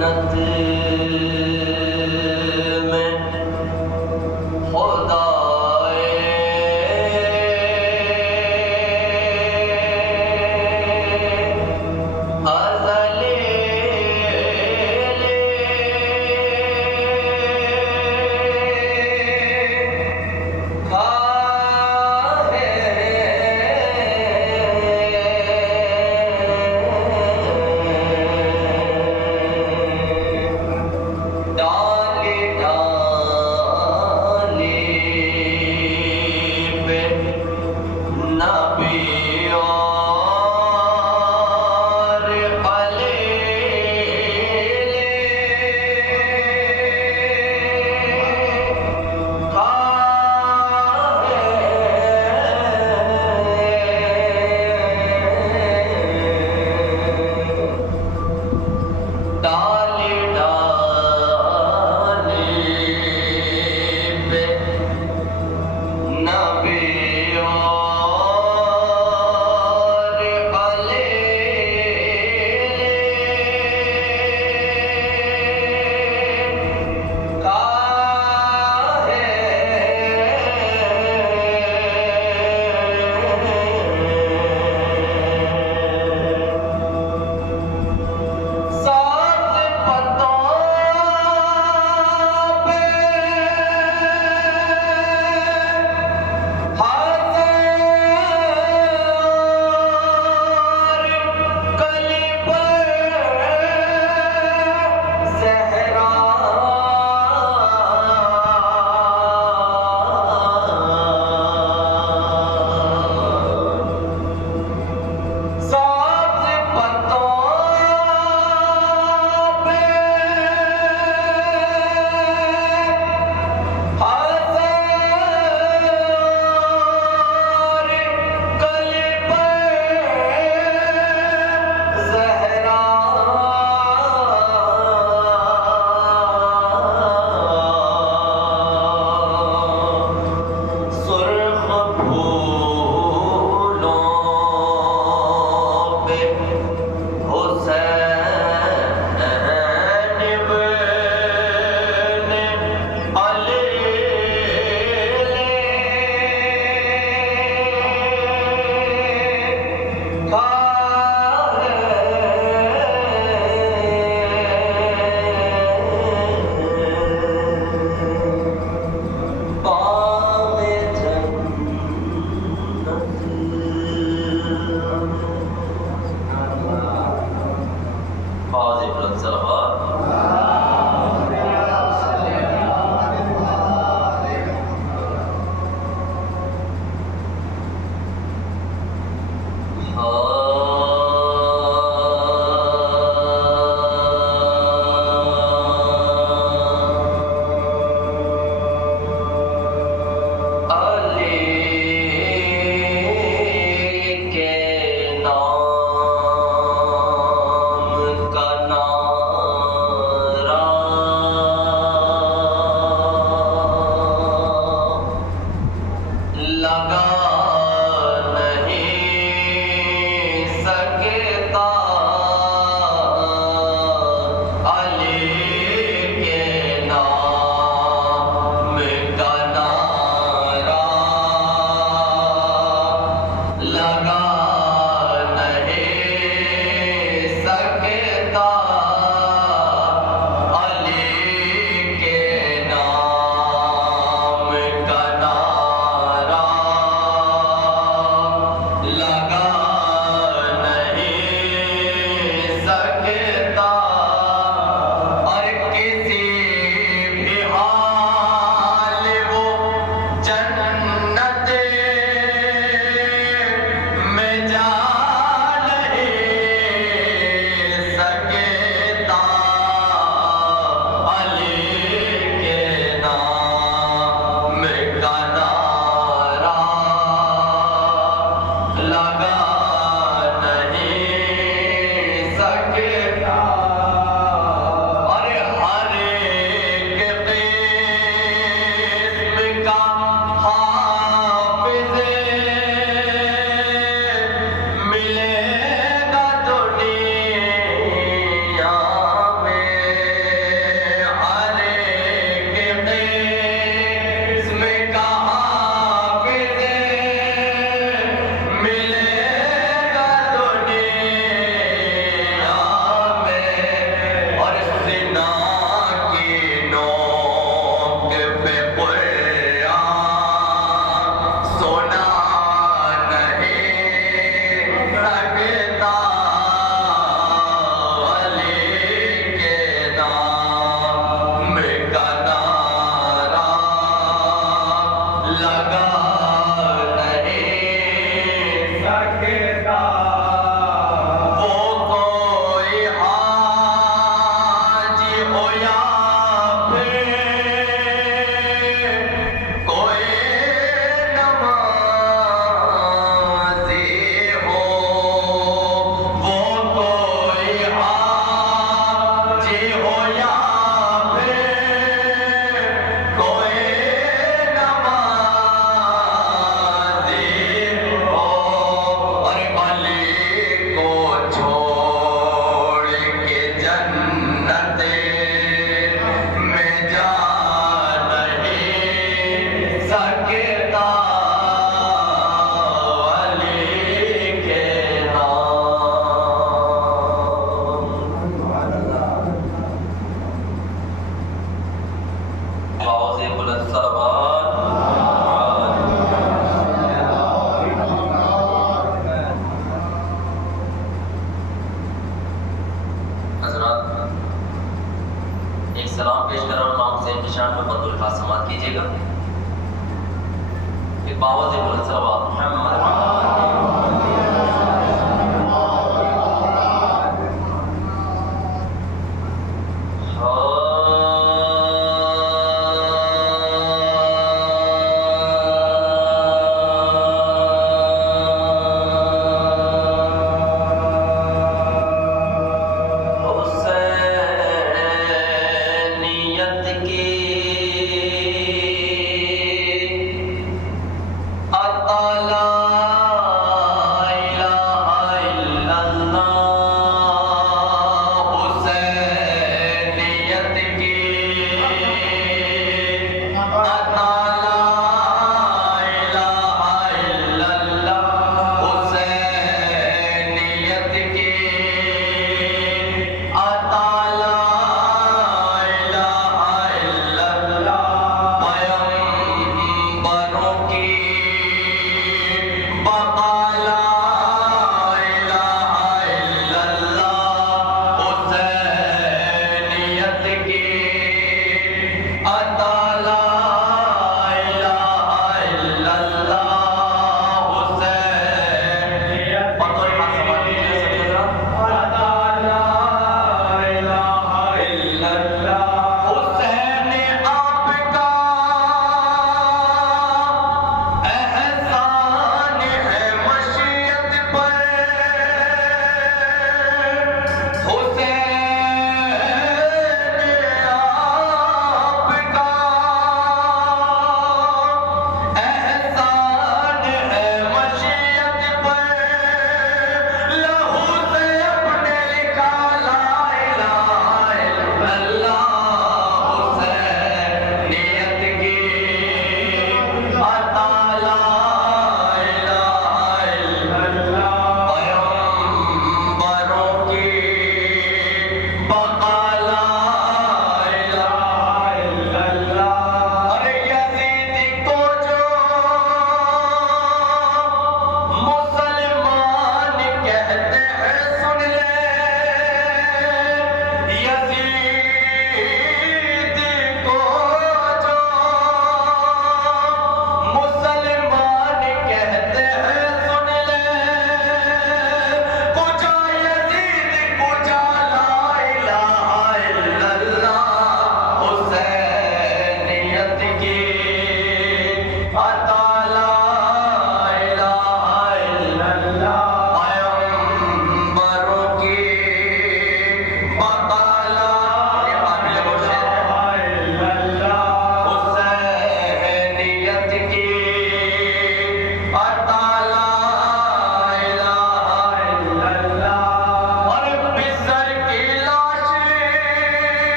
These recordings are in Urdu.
جنت میں خدا بلند صلوات. حضرات ایک سلام پیش کر اور امام حسین کی شان میں بند الفاظ سماعت کیجیے گا. ایک باواز بلند صلوات محمد عطا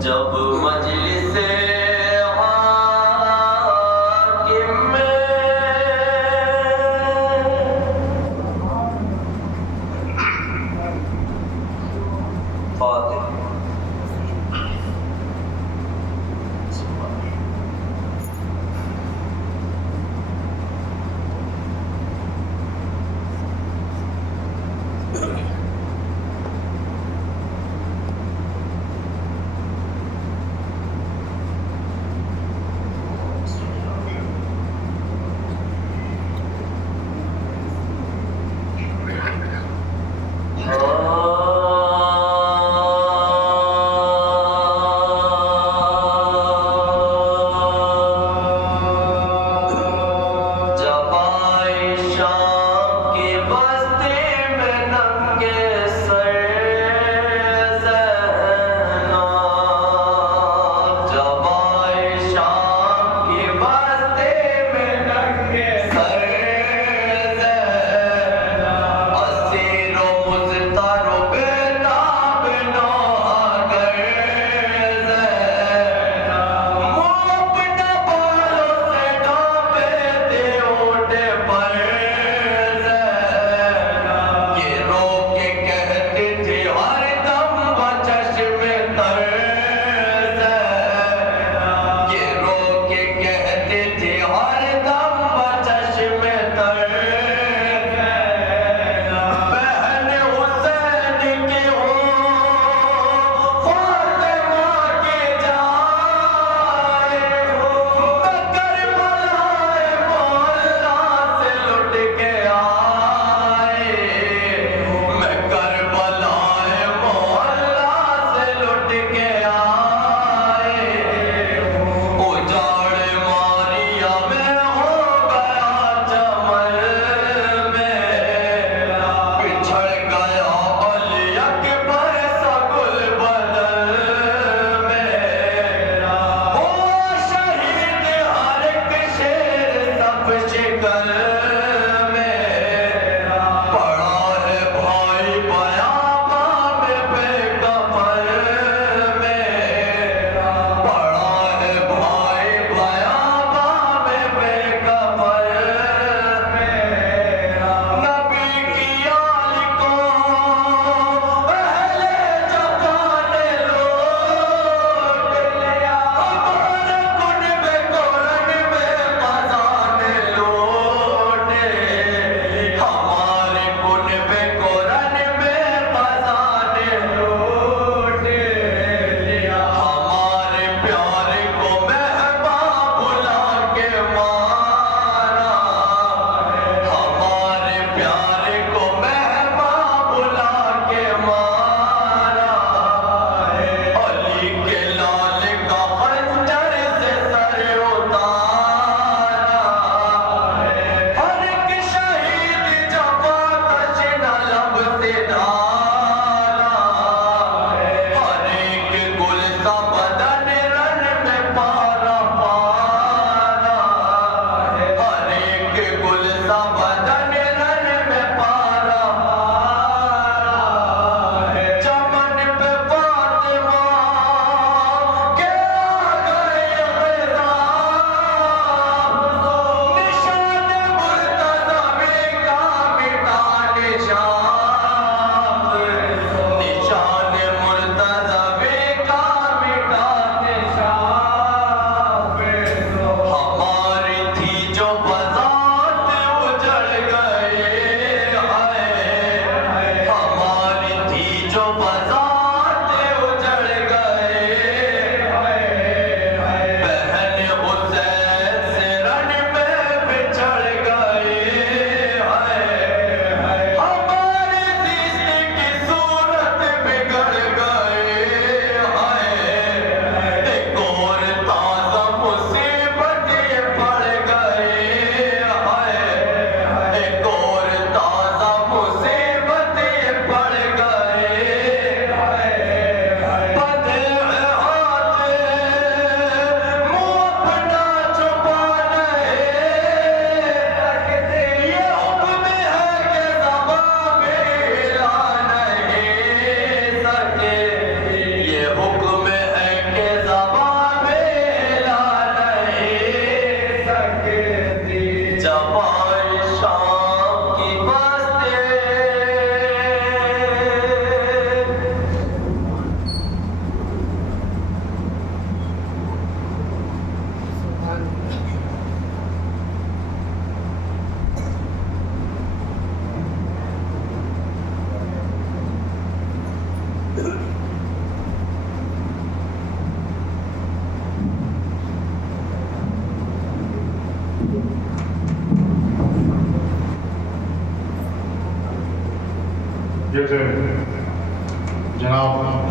جب مجلس حاکم میں فاتح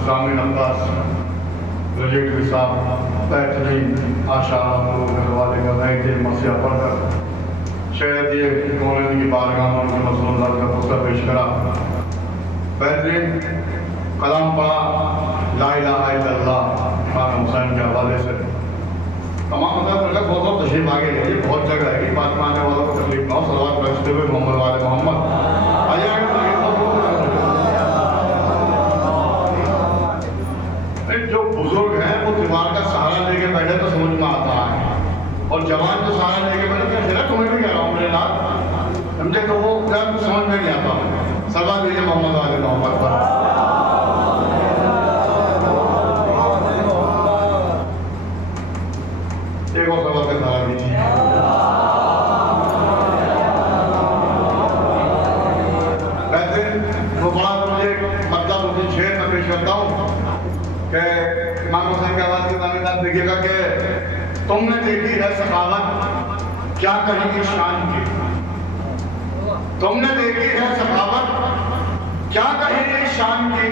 سامعین عباس رجیٹری صاحب بہترین آشارہ گھر والے کا نئے مسیح پڑھ کر شاید یہ مولوی کی بارگاہ میں ان کے مصنوعات کا خطبہ پیش کرا. بہترین کلام پڑھا لا الہ الا اللہ امام حسین کے حوالے سے. تمام مذہب کا بہت بہت تشریف آگے لیجیے, بہت جگہ ہے کہ بات میں آنے والوں کو تکلیف نہ ہو. صلوات پڑھتے ہوئے محمد والے محمد آئیے آگے. جو بزرگ ہیں وہ دیوار کا سہارا لے کے بیٹھے تو سمجھ میں آتا ہے, اور جوان جو سہارا لے کے بیٹھے تو تمہیں بھی کہہ رہا ہوں میرے نام سمجھے تو وہ سمجھ میں نہیں آتا. صلوات دیجیے محمد والے محمد پر. ایک اور صلوات کا سہارا دیجیے. ویسے وہ بڑا مجھے مطلب مجھے شعر میں پیش کرتا ہوں کہ امام حسین کے آواز کے دانے دار دیکھیے گا کہ تم نے دیکھی ہے سخاوت کیا کہیں گی شان کی. تم نے دیکھی ہے سخاوت کیا کہیں گی شان کی,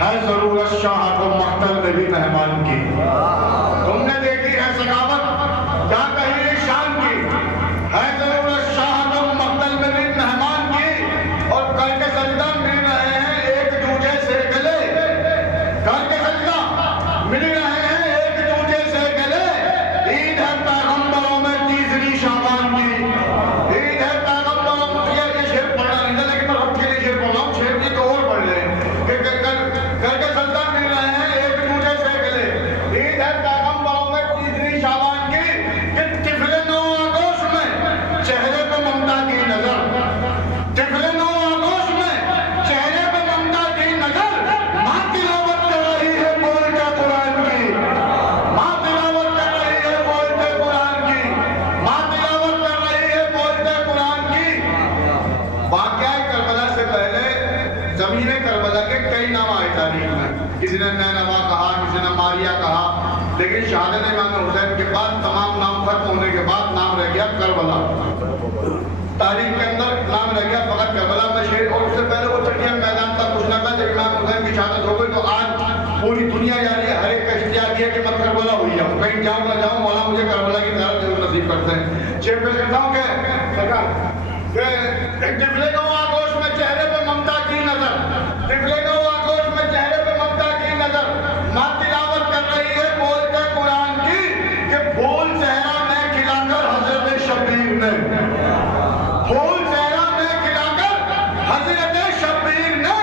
ہے ضرورت شاہ کو مقتل میں بھی مہمان کی. تم نے دیکھی ہے سخاوت کیا کہیں گی شان کی, ہے ضرورت شاہ کو مقتل میں بھی مہمان کی. اور کر کے سجدہ مل رہے ہیں ایک دوسرے سے گلے, کر کے سجدہ مل رہے ہیں ایک دوسرے سے گلے. عید ہے پیغمبروں میں تیسری شعبان کی, عید ہے پیغمبروں میں. یہ شعر پڑھنا نہیں تھا لیکن میں رب کے لیے شعر پڑھ رہا ہوں. شعر کی تو اور پڑھ لیں کہ کر کے سجدہ مل رہے ہیں ایک دوسرے سے گلے. عید ہے پیغمبروں میں تیسری شعبان کی کہ طفل نو آغوش میں چہرے پہ ممتا کی نظر, طفل نو آغوش میں چہرے پہ ممتا کی نظر. ماں تلاوت کر رہی ہے بولتے قرآن کی, ماں تلاوت کر رہی ہے بولتے قرآن کی, ماں تلاوت کر رہی ہے بولتے قرآن کی. واقعہ کربلا سے پہلے زمین کربلا کے کئی نام آئے تاریخ میں. کسی نے نینوا کہا, کسی نے ماریا کہا, لیکن شہادت امام حسین کے بعد تمام نام ختم ہونے کے بعد نام رہ گیا کربلا. تاریخ کے اندر نام رہ گیا فقط کربلا میں شہید. اور اس سے پہلے وہ چٹیاں میدان تک کچھ نہ تھا. جب امام حسین کی شہادت ہو گئی تو آج پوری دنیا جا رہی ہے, ہر ایک کا اشتہار کیا کہ میں کربلا ہوئی ہوں, کہیں جاؤں نہ جاؤں مولا مجھے کربلا کی زیارت ضرور نصیب کرتے ہیں. چیپ پیش کرتا ہوں کہ ایک طفلے کو آغوش میں چہرے پہ ممتا کی نظر, طفلے کو آغوش میں چہرے پہ ممتا کی نظر. ماں تلاوت کر رہی ہے بولتے قرآن کی کہ پھول صحرا میں کھلا کر حضرت شبیر نے, پھول صحرا میں کھلا کر حضرت شبیر نے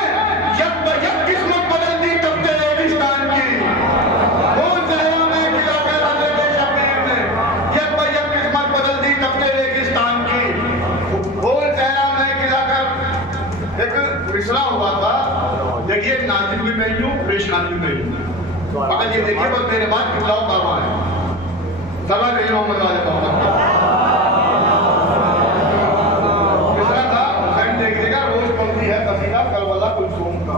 یک بہ یک قسمت بدل دی تختے ریگستان کی. پھول صحرا میں کھلا کر حضرت شبیر نے یک بہ یک قسمت بدل دی تختے ریگستان کی. پھول صحرا میں کھلا کر ایک مصرع ہوا تھا. دیکھیے نازل بھی میں ہوں, پیش نازل بھی میں ہوں. فقط یہ دیکھیے بس میرے بعد کتلاؤ کارواں ہے. صلوات علی محمد والے محمد. مصرع تھا حسین دیکھیے گا, روز پڑھتی ہے قصیدہ کربلا کلثوم کا,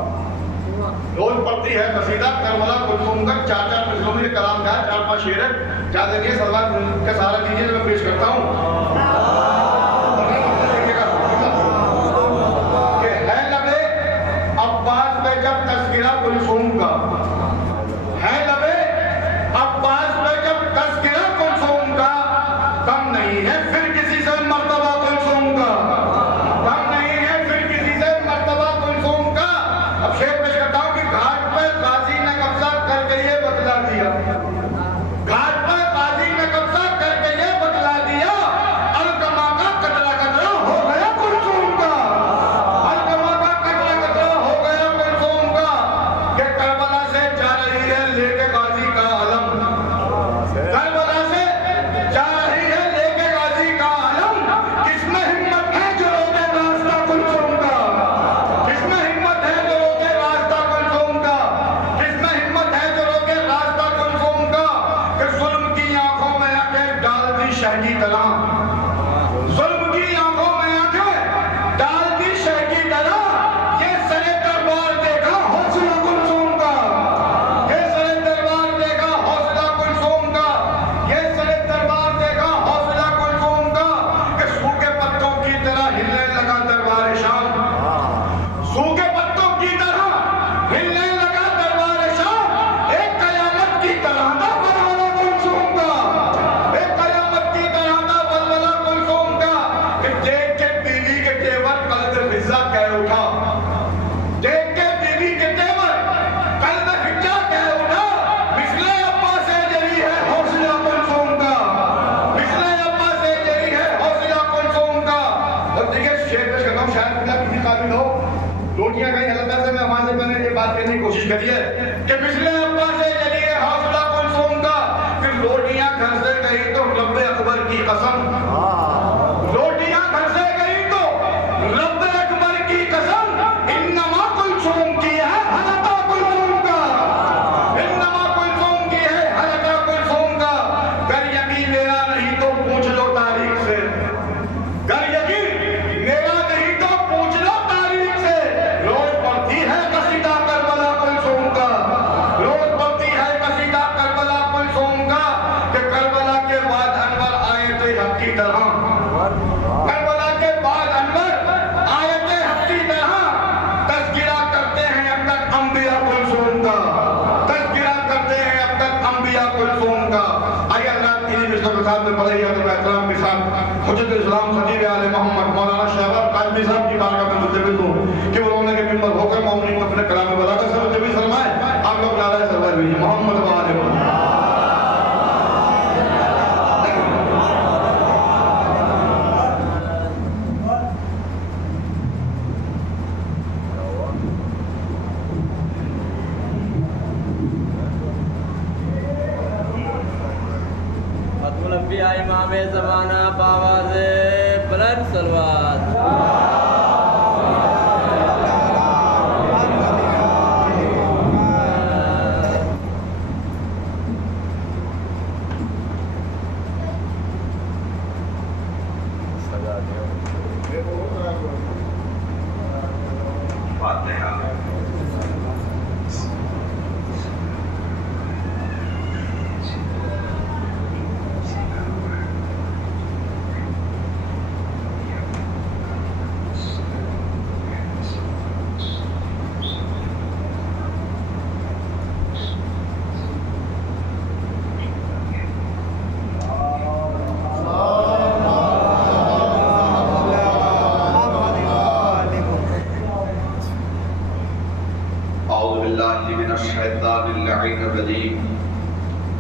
روز پڑھتی ہے قصیدہ کربلا کلثوم کا. چار چار مصروں میں کلام کا 4-5 شعر ہے. کیا دیکھیے صلوات کا سہارا دیجیے تو میں پیش کرتا ہوں. جب تذکرہ کلثوم کا ہے لبے عباس پہ, جب تذکرہ کلثوم کا کم نہیں ہے پھر کسی سے مرتبہ کلثوم کا, کم نہیں ہے پھر کسی سے مرتبہ کلثوم کا. اب شعر پیش کرتا ہوں کہ گھاٹ پہ قاضی نے قبضہ کر کے یہ بتلا دیا, گھاٹ پہ قاضی نے قبضہ کر کے یہ بتلا دیا. الکما کی قسم، روٹیاں گھر سے گئی تو رب اکبر کی قسم، انما کلثوم کی ہے حلقہ کلثوم کا، انما کلثوم کی ہے حلقہ کلثوم کا۔ گر یقین میرا نہیں تو پوچھ لو تاریخ سے، گر یقین میرا نہیں تو پوچھ لو تاریخ سے۔ روز پڑھتی ہے قصیدہ کربلا کلثوم کا، روز پڑھتی ہے قصیدہ کربلا کلثوم کا، کہ کربلا کے بعد انور آیت حق کی طرح، کربلا کے بعد انور آیت حق کی طرح تذکرہ کرتے ہیں اب تک انبیاء کلثوم کا، تذکرہ کرتے ہیں اب تک انبیاء کلثوم کا۔ آئیے اللہ کی مصطفیٰ کے ساتھ میں پڑھے حضرت احترام کے ساتھ حجت اسلام خطیب عالم محمد مولانا شہباز قادری صاحب کی بارگاہ میں ملتمس ہوں کہ وہ رونے کے منبر ہو کر مومنین کو اپنے کلام بلاغت سے ملتمس فرمائے۔ آپ لوگ نعرہ سرور بھی محمد و آل محمد۔ ختم الانبیاء امام زمانہ بآواز بلند صلوات۔ اعوذ باللہ من الشیطان اللعین الرجیم،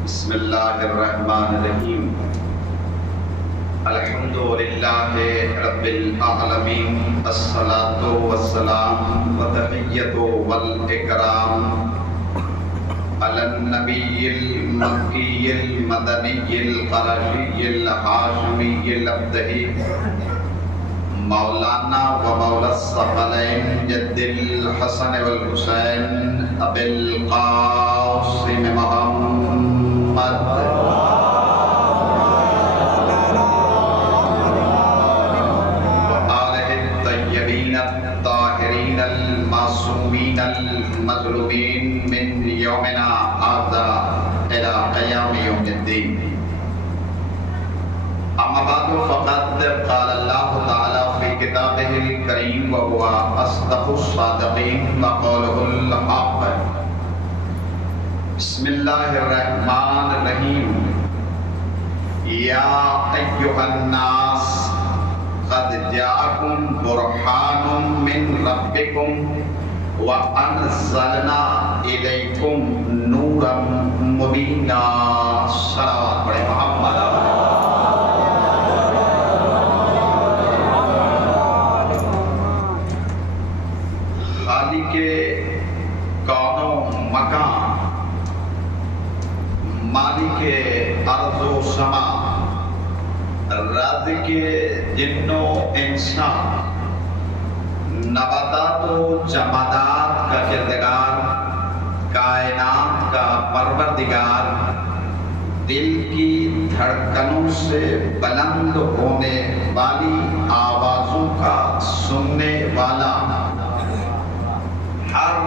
بسم اللہ الرحمن الرحیم، الحمد للہ رب العالمین، الصلاة والسلام وتحیت والاکرام علی النبی المکی المدنی القرشی الحاشمی الابتہی، مولانا و مولا الثقلین جد الحسن والحسین ابی القاسم محمد وآلہ الطیبین الطاہرین المعصومین المظلومین من یومنا هذا الى قیام یوم الدین۔ اما بعد فقد قال اللہ تعالی فی کتابہ الکریم وهو اصدق الصادقین وقوله الحق۔ بسم اللہ الرحمن الرحیم، یا ایھا الناس قد جاءکم برہان من ربکم وانزلنا الیکم نورا مبینا۔ صلوات پڑھیں محمد۔ خالق کون و مکان، مالک ارض و سما، رازق جن و انسان، نباتات و جمادات کا کردگار، کائنات کا پروردگار، دل کی دھڑکنوں سے بلند ہونے والی آوازوں کا سننے والا، ہر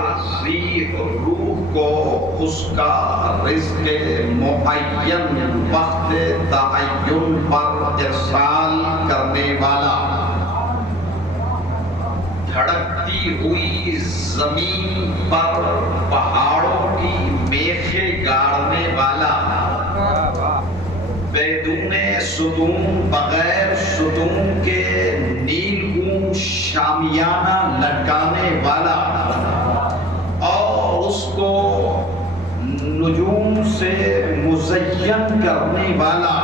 ذی روح کو اس کا رزق معین وقت تعین پر ارسال کرنے والا، دھڑکتی ہوئی زمین پر پہاڑوں کی میخیں گاڑنے والا، بدون ستون بغیر ستون کے نیلگون شامیانہ لٹکانے والا، اور اس کو نجوم سے مزین کرنے والا،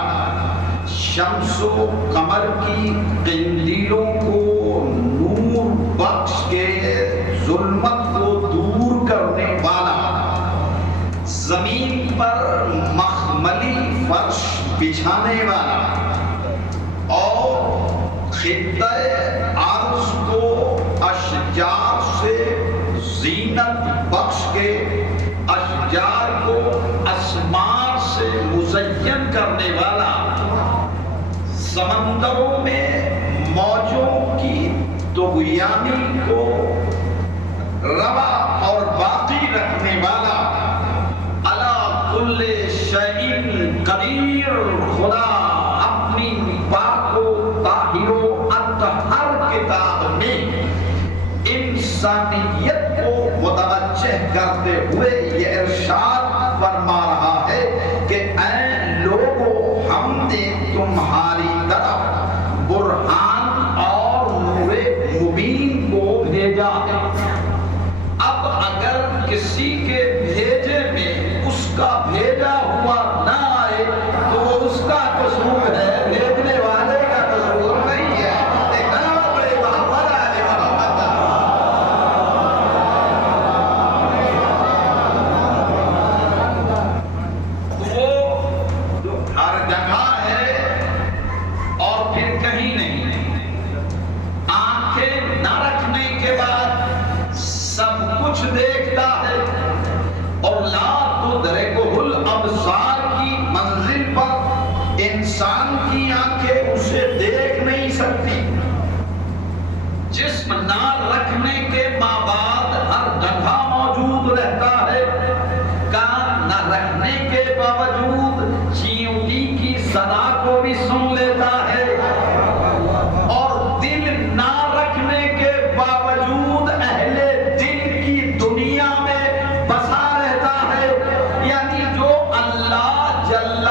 شمس و قمر کی قندیلوں کو نور بخش کے ظلمت کو دور کرنے والا، زمین پر مخملی فرش بچھانے والا، خطہ عرض کو اشجار سے زینت بخش کے، اشجار کو اسمار سے مزین کرنے والا، سمندروں میں موجوں کی طغیانی کو روا اور باقی رکھنے والا، علی کل شیء قدیر خدا اپنی پاک و طاہر و اطہر کتاب میں انسانیت کو متوجہ کرتے ہوئے یہ ارشاد فرما رہا ہے کہ اے لوگو، ہم نے تمہاری طرف برہان اور نور مبین کو بھیجا ہے۔ اب اگر کسی کے بھیجے میں اس کا بھیجا ہوا نہ آئے تو وہ اس کا قصور ہے، بھیجنے والے کا قصور نہیں ہے۔ دیکھتا ہے اور لا تدرکہ الابصار کی منزل پر انسان کی آنکھیں اسے دیکھ نہیں سکتی۔ جسم نہ رکھنے کے بعد ہر جگہ موجود رہتا ہے، کان نہ رکھنے کے باوجود چیونٹی کی صدا کو بھی سن لیتا ہے، اور دل نہ رکھنے کے باوجود اہل دنیا میں بسا رہتا ہے۔ یعنی جو اللہ جل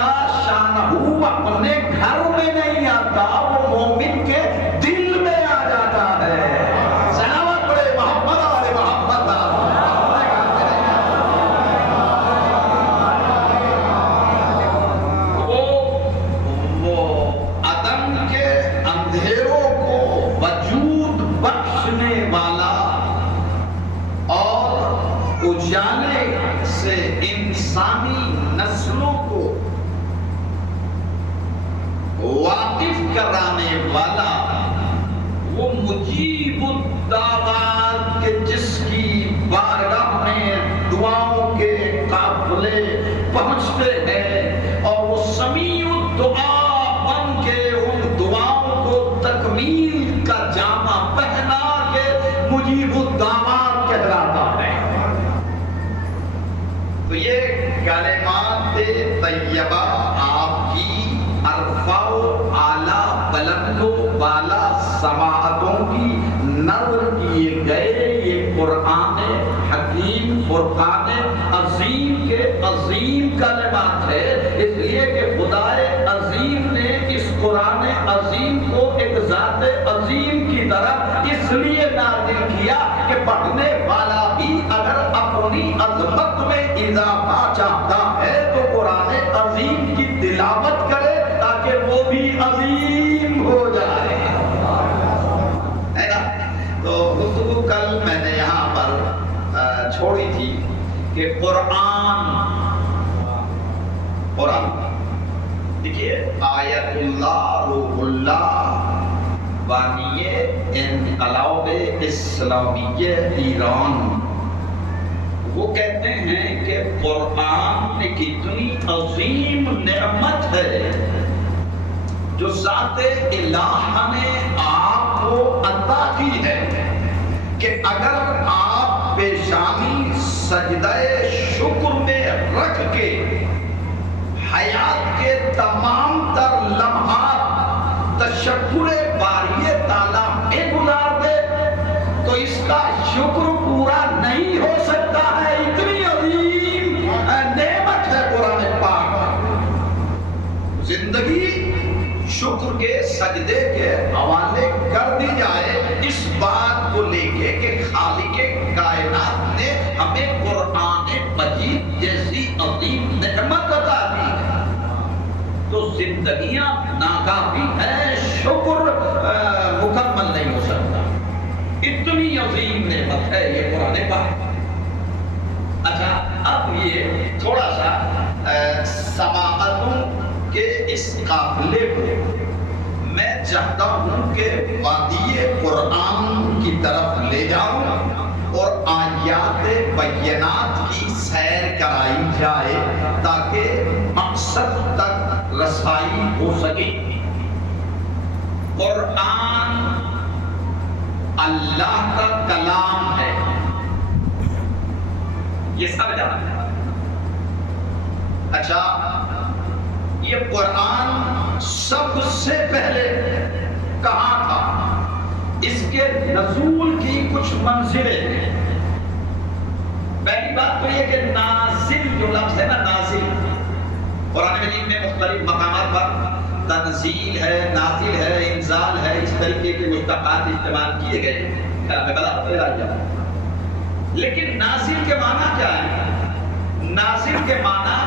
شانہ اپنے گھر میں نہیں آتا وہ مومن کے دل میں آ جاتا ہے۔ سلامت پڑے محمد والے محمد۔ وہ عدم کے اندھیروں کو وجود بخشنے والا اور اجالے سے انسانی نسلوں کو واقف کرانے والا، وہ مجیب الدعوات کے جس کی بارگاہ میں دعاؤں کے قافلے پہنچتے ہیں، اور وہ سمیع الدعا بن کے ان دعاؤں کو تکمیل کا جامہ پہنا کے مجیب الدعوات کہلاتا ہے۔ تو یہ کلمات طیبہ آپ کی عرفہ و اعلیٰ بلند و بالا سماعتوں کی نظر کیے گئے یہ قرآن حکیم فرقان عظیم کے عظیم کلمات ہے، اس لیے کہ خدائے عظیم نے اس قرآن عظیم کو ایک ذات عظیم کی طرف اس لیے نازل کیا کہ پڑھنے والا بھی اگر اپنی عظمت میں اضافہ چاہتا ہے تو قرآن عظیم کی تلاوت کرے تاکہ وہ بھی عظیم ہو جائے۔ تو گفتگو کل میں نے یہاں پر چھوڑی تھی کہ قرآن دیکھیے آیت اللہ روح اللہ بانی انقلاب اسلامیہ ایران، وہ کہتے ہیں کہ قرآن ایک اتنی عظیم نعمت ہے جو ذات الہ نے آپ کو عطا کی ہے کہ اگر آپ پیشانی سجدہ شکر میں رکھ کے حیات کے تمام تر لمحات تشکر باری تعالیٰ میں گزار دے تو اس کا شکر پورا نہیں ہو سکتا ہے۔ اتنی عظیم نعمت ہے قرآن پاک۔ زندگی شکر کے سجدے کے حوالے کر دی جائے اس بات کو لے کے کہ خالق کائنات نے ہمیں قرآن مجید جیسی عظیم نعمت عطا دی ہے تو زندگیاں ناکافی ہیں، شکر مکمل نہیں ہو سکتا۔ اتنی عظیم نعمت ہے یہ قرآن پاک۔ اچھا اب یہ تھوڑا سا سماعتوں کہ اس قافلے کو میں چاہتا ہوں کہ وادی قرآن کی طرف لے جاؤں اور آیات بینات کی سیر کرائی جائے تاکہ مقصد تک رسائی ہو سکے۔ قرآن اللہ کا کلام ہے، یہ سب جانتے ہیں۔ اچھا، یہ قرآن سب سے پہلے کہاں تھا؟ اس کے نزول کی کچھ منزلیں ہیں۔ پہلی بات تو یہ کہ نازل جو لفظ ہے نا، نازل، قرآن مجید میں مختلف مقامات پر تنزیل ہے، نازل ہے، انزال ہے، اس طریقے کے مشتقات استعمال کیے گئے، میں بلا بتایا۔ لیکن نازل کے معنی کیا ہے؟ نازل کے معنی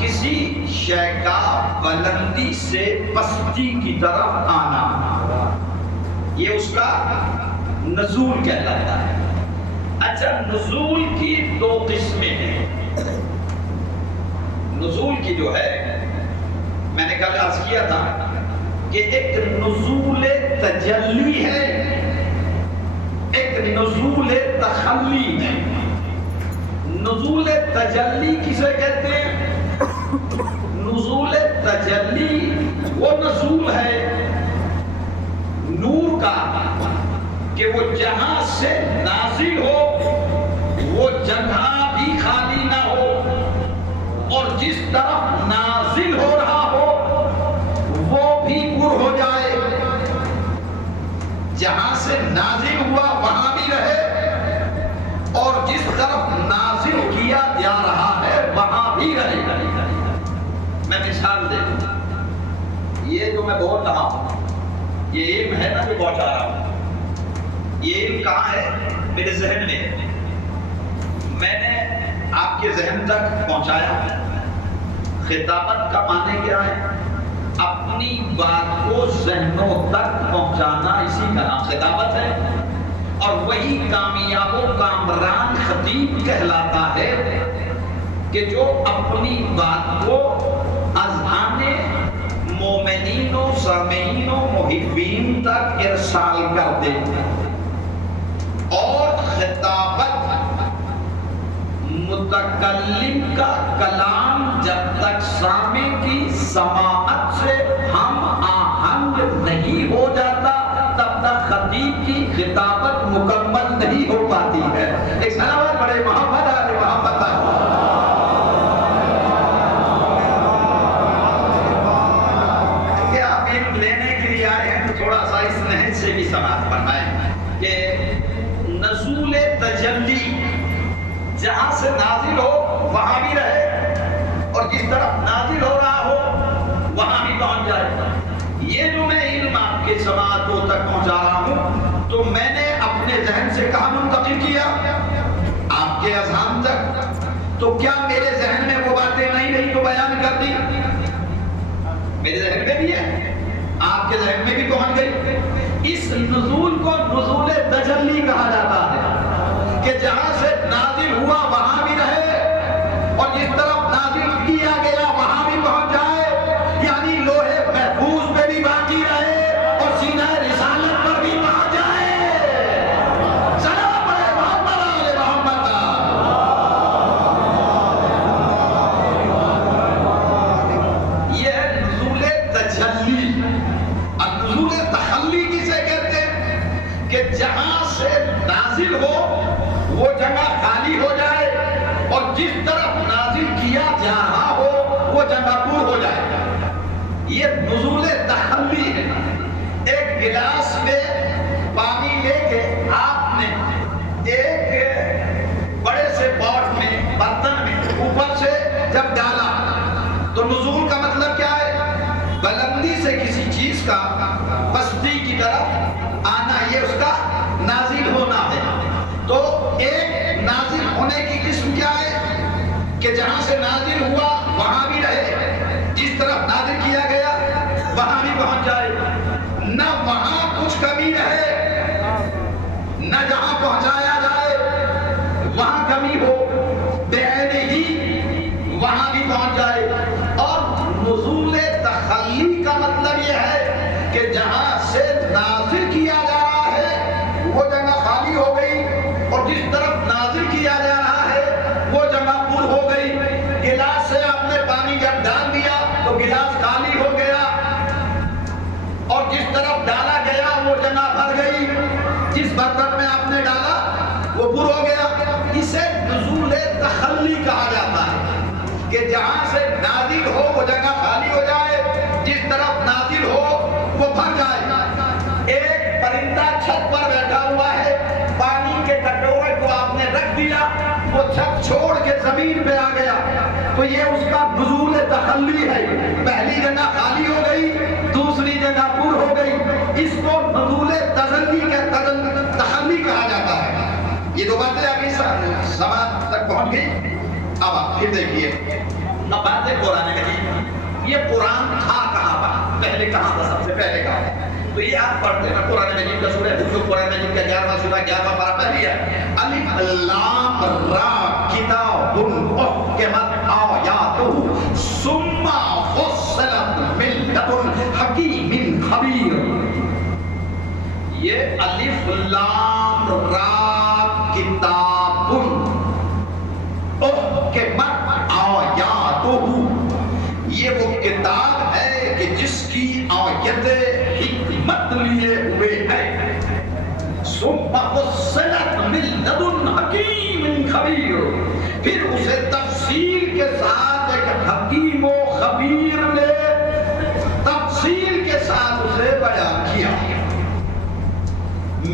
کسی شے کا بلندی سے پستی کی طرف آنا، یہ اس کا نزول کہلاتا ہے۔ اچھا، نزول کی دو قسمیں ہیں۔ نزول کی جو ہے، میں نے کل عرض کیا تھا کہ ایک نزول تجلی ہے، ایک نزول تخلی ہے۔ نزول تجلی کسے کہتے ہیں؟ نزول تجلی وہ نزول ہے نور کا کہ وہ جہاں سے نازل ہو وہ جگہ بھی خالی نہ ہو، اور جس طرف نازل ہو رہا ہو وہ بھی پر ہو جائے، جہاں سے نازل ہوا وہاں بھی رہے، اور جس طرف نازل کیا جا رہا ہے وہاں بھی رہے۔ میں مثال دے دوں، یہ جو میں بول رہا ہوں، یہ علم ہے نا جو پہنچا رہا ہوں، یہ علم کہاں ہے؟ میرے ذہن میں، میں نے آپ کے ذہن تک پہنچایا۔ خطابت کا معنی کیا ہے؟ اپنی بات کو ذہنوں تک پہنچانا، اسی کا نام خطابت ہے، اور وہی کامیاب و کامران خطیب کہلاتا ہے کہ جو اپنی بات کو اذہان مومنین و سامعین و محبین تک ارسال کر دے۔ اور خطابت متکلم کا کلام جب تک سامع کی سماعت سے ہم آہنگ نہیں ہو جاتا تب تک خطیب کی خطابت مکمل نہیں ہو پاتی ہے۔ ایک سلام بڑے محمد علی محمد کہ آپ علم لینے کے لیے آئے ہیں تو تھوڑا سا اس نہج سے بھی سماعت فرمائیں کہ نزول تجلی جہاں سے نازل ہو وہاں بھی رہے، اور جس طرف نازل ہو رہا ہو وہاں بھی پہنچ جائے۔ یہ جو میں علم آپ کے سماعتوں تک پہنچا رہا ہوں تو میں نے اپنے ذہن سے کہاں منتقل کیا؟ آپ کے اذہان تک۔ تو کیا میرے ذہن میں وہ باتیں نہیں رہی تو بیان کر دی؟ میرے ذہن میں بھی ہے، آپ کے ذہن میں بھی پہنچ گئی۔ اس نزول کو نزول تجلی کہا جاتا ہے کہ جہاں سے نازل ہوا وہاں بھی رہے، اور جس طرف نازل کیا گیا وہاں بھی پہنچ جائے، یعنی لوہے محفوظ پہ بھی باقی رہے اور سینہ رسالت پر بھی پہنچ جائے۔ سلام پڑھے محمد آل محمد۔ یہ ہے نزول تجلی۔ اب نزول تخلی کسے کہتے ہیں؟ کہ جہاں سے نازل ہو وہ جگہ خالی ہو جائے، اور جس طرف نازل کیا جا رہا ہو وہ جگہ پر ہو جائے۔ یہ نزول تخلی ہے۔ ایک گلاس میں پانی لے کے آپ نے ایک بڑے سے پاٹ میں، برتن میں اوپر سے جب ڈالا تو نزول کا مطلب کیا ہے؟ بلندی سے کسی چیز کا پستی کی طرف آنا، یہ اس کا نازل ہونا ہے۔ تو ایک نازل ہونے کی قسم کیا ہے؟ کہ جہاں سے نازل ہوا وہاں بھی رہے، جس طرف نازل کیا گیا وہاں بھی پہنچ جائے، نہ وہاں کچھ کمی رہے، نہ جہاں پہنچایا جائے وہاں کمی ہو، بعینہ ہی وہاں بھی پہنچ جائے، اور تو گلاس خالی ہو گیا اور جس طرف ڈالا گیا وہ جگہ بھر گئی، جس برتن میں آپ نے ڈالا وہ پر ہو گیا۔ اسے نزول تخلی کہا جاتا ہے کہ جہاں سے نازل ہو وہ جگہ خالی ہو جائے، جس طرف نازل ہو وہ بھر جائے۔ ایک پرندہ چھت پر بیٹھا ہوا ہے، پانی کے کٹورے کو آپ نے رکھ دیا، وہ چھت چھوڑ کے زمین پہ آ گیا، تو یہ اس کا نزول تخلی ہے۔ پہلی جگہ خالی ہو گئی، دوسری جگہ پر ہو گئی، اس کو نزول تخلی کہا جاتا ہے۔ یہ دو باتیں ابھی سماج تک پہنچ گئی۔ اب آپ پھر دیکھیے، اب بات ہے قرآن مجید، یہ قرآن تھا کہاں پر، پہلے کہاں تھا، سب سے پہلے کہاں تھا؟ تو یہ آپ پڑھتے ہیں قرآن مجید کا سورہ حجر، قرآن مجید کا 11واں سورہ 11واں پارہ پہلی ہے، الف لام را کتاب احکمت آیاتہ ثم فصلت من لدن حکیم خبیر۔ یہ الف لام را کتاب احکمت آیاتہ، یہ وہ کتاب ہے کہ جس کی آیتیں حکمت لیے ہوئے ہیں۔ ثم فصلت من لدن حکیم خبیر، پھر اسے تفصیل کے ساتھ ایک حکیم و خبیر نے تفصیل کے ساتھ اسے بیان کیا۔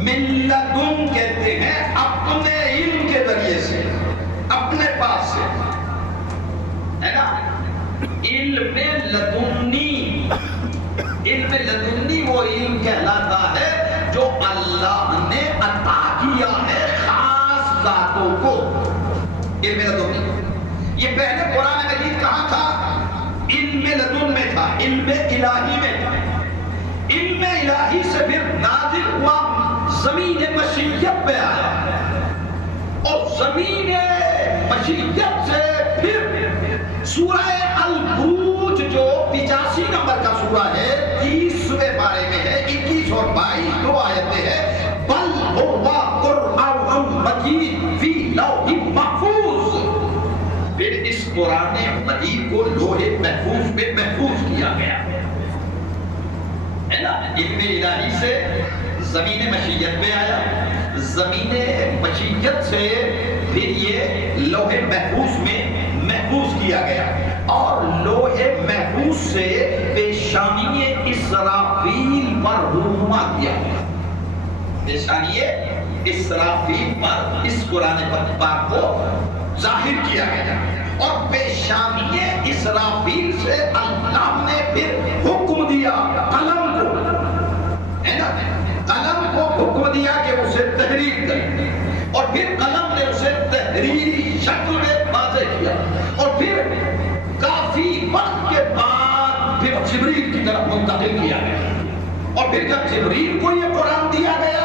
من لدن کہتے ہیں اپنے علم کے ذریعے سے، اپنے پاس سے، ہے نا؟ علم لدنی، علم لدنی وہ علم کہلاتا ہے جو اللہ نے عطا کیا ہے خاص ذاتوں کو، علم لدنی۔ یہ پہلے قرآن مجید کہاں تھا؟ علم لدن میں تھا، علم الہی میں تھا۔ علم الہی سے پھر نازل ہوا زمین مشیت پہ آیا، اور زمین مشیت سے پھر سورہ البروج جو 85 نمبر کا سورہ ہے، 30ویں پارے میں ہے، 21 اور 22 دو آیتیں ہیں، بل ہوا قرآن مجید فی لوح محفوظ، پھر اس قرآن مجید کو لوح محفوظ میں محفوظ کیا گیا ہے نا۔ علم الہی سے زمین مشیت میں آیا، زمین مشیت سے پھر یہ لوح محفوظ میں محفوظ کیا گیا، اور لوح محفوظ سے پیشانی اسرافیل پر رونما کیا گیا، پیشانی اسرافیل پر اس قرآن پاک کو ظاہر کیا گیا، اور پیشانی اسرافیل سے اللہ نے پھر حکم دیا قلم کو، ہے نا، قلم کو حکم دیا کہ اسے تحریر کرے، اور پھر قلم نے اسے تحریری شکل میں واضح کیا، اور پھر کافی وقت کے بعد پھر جبریل کی طرف منتقل کیا گیا، اور پھر جب جبریل کو یہ قرآن دیا گیا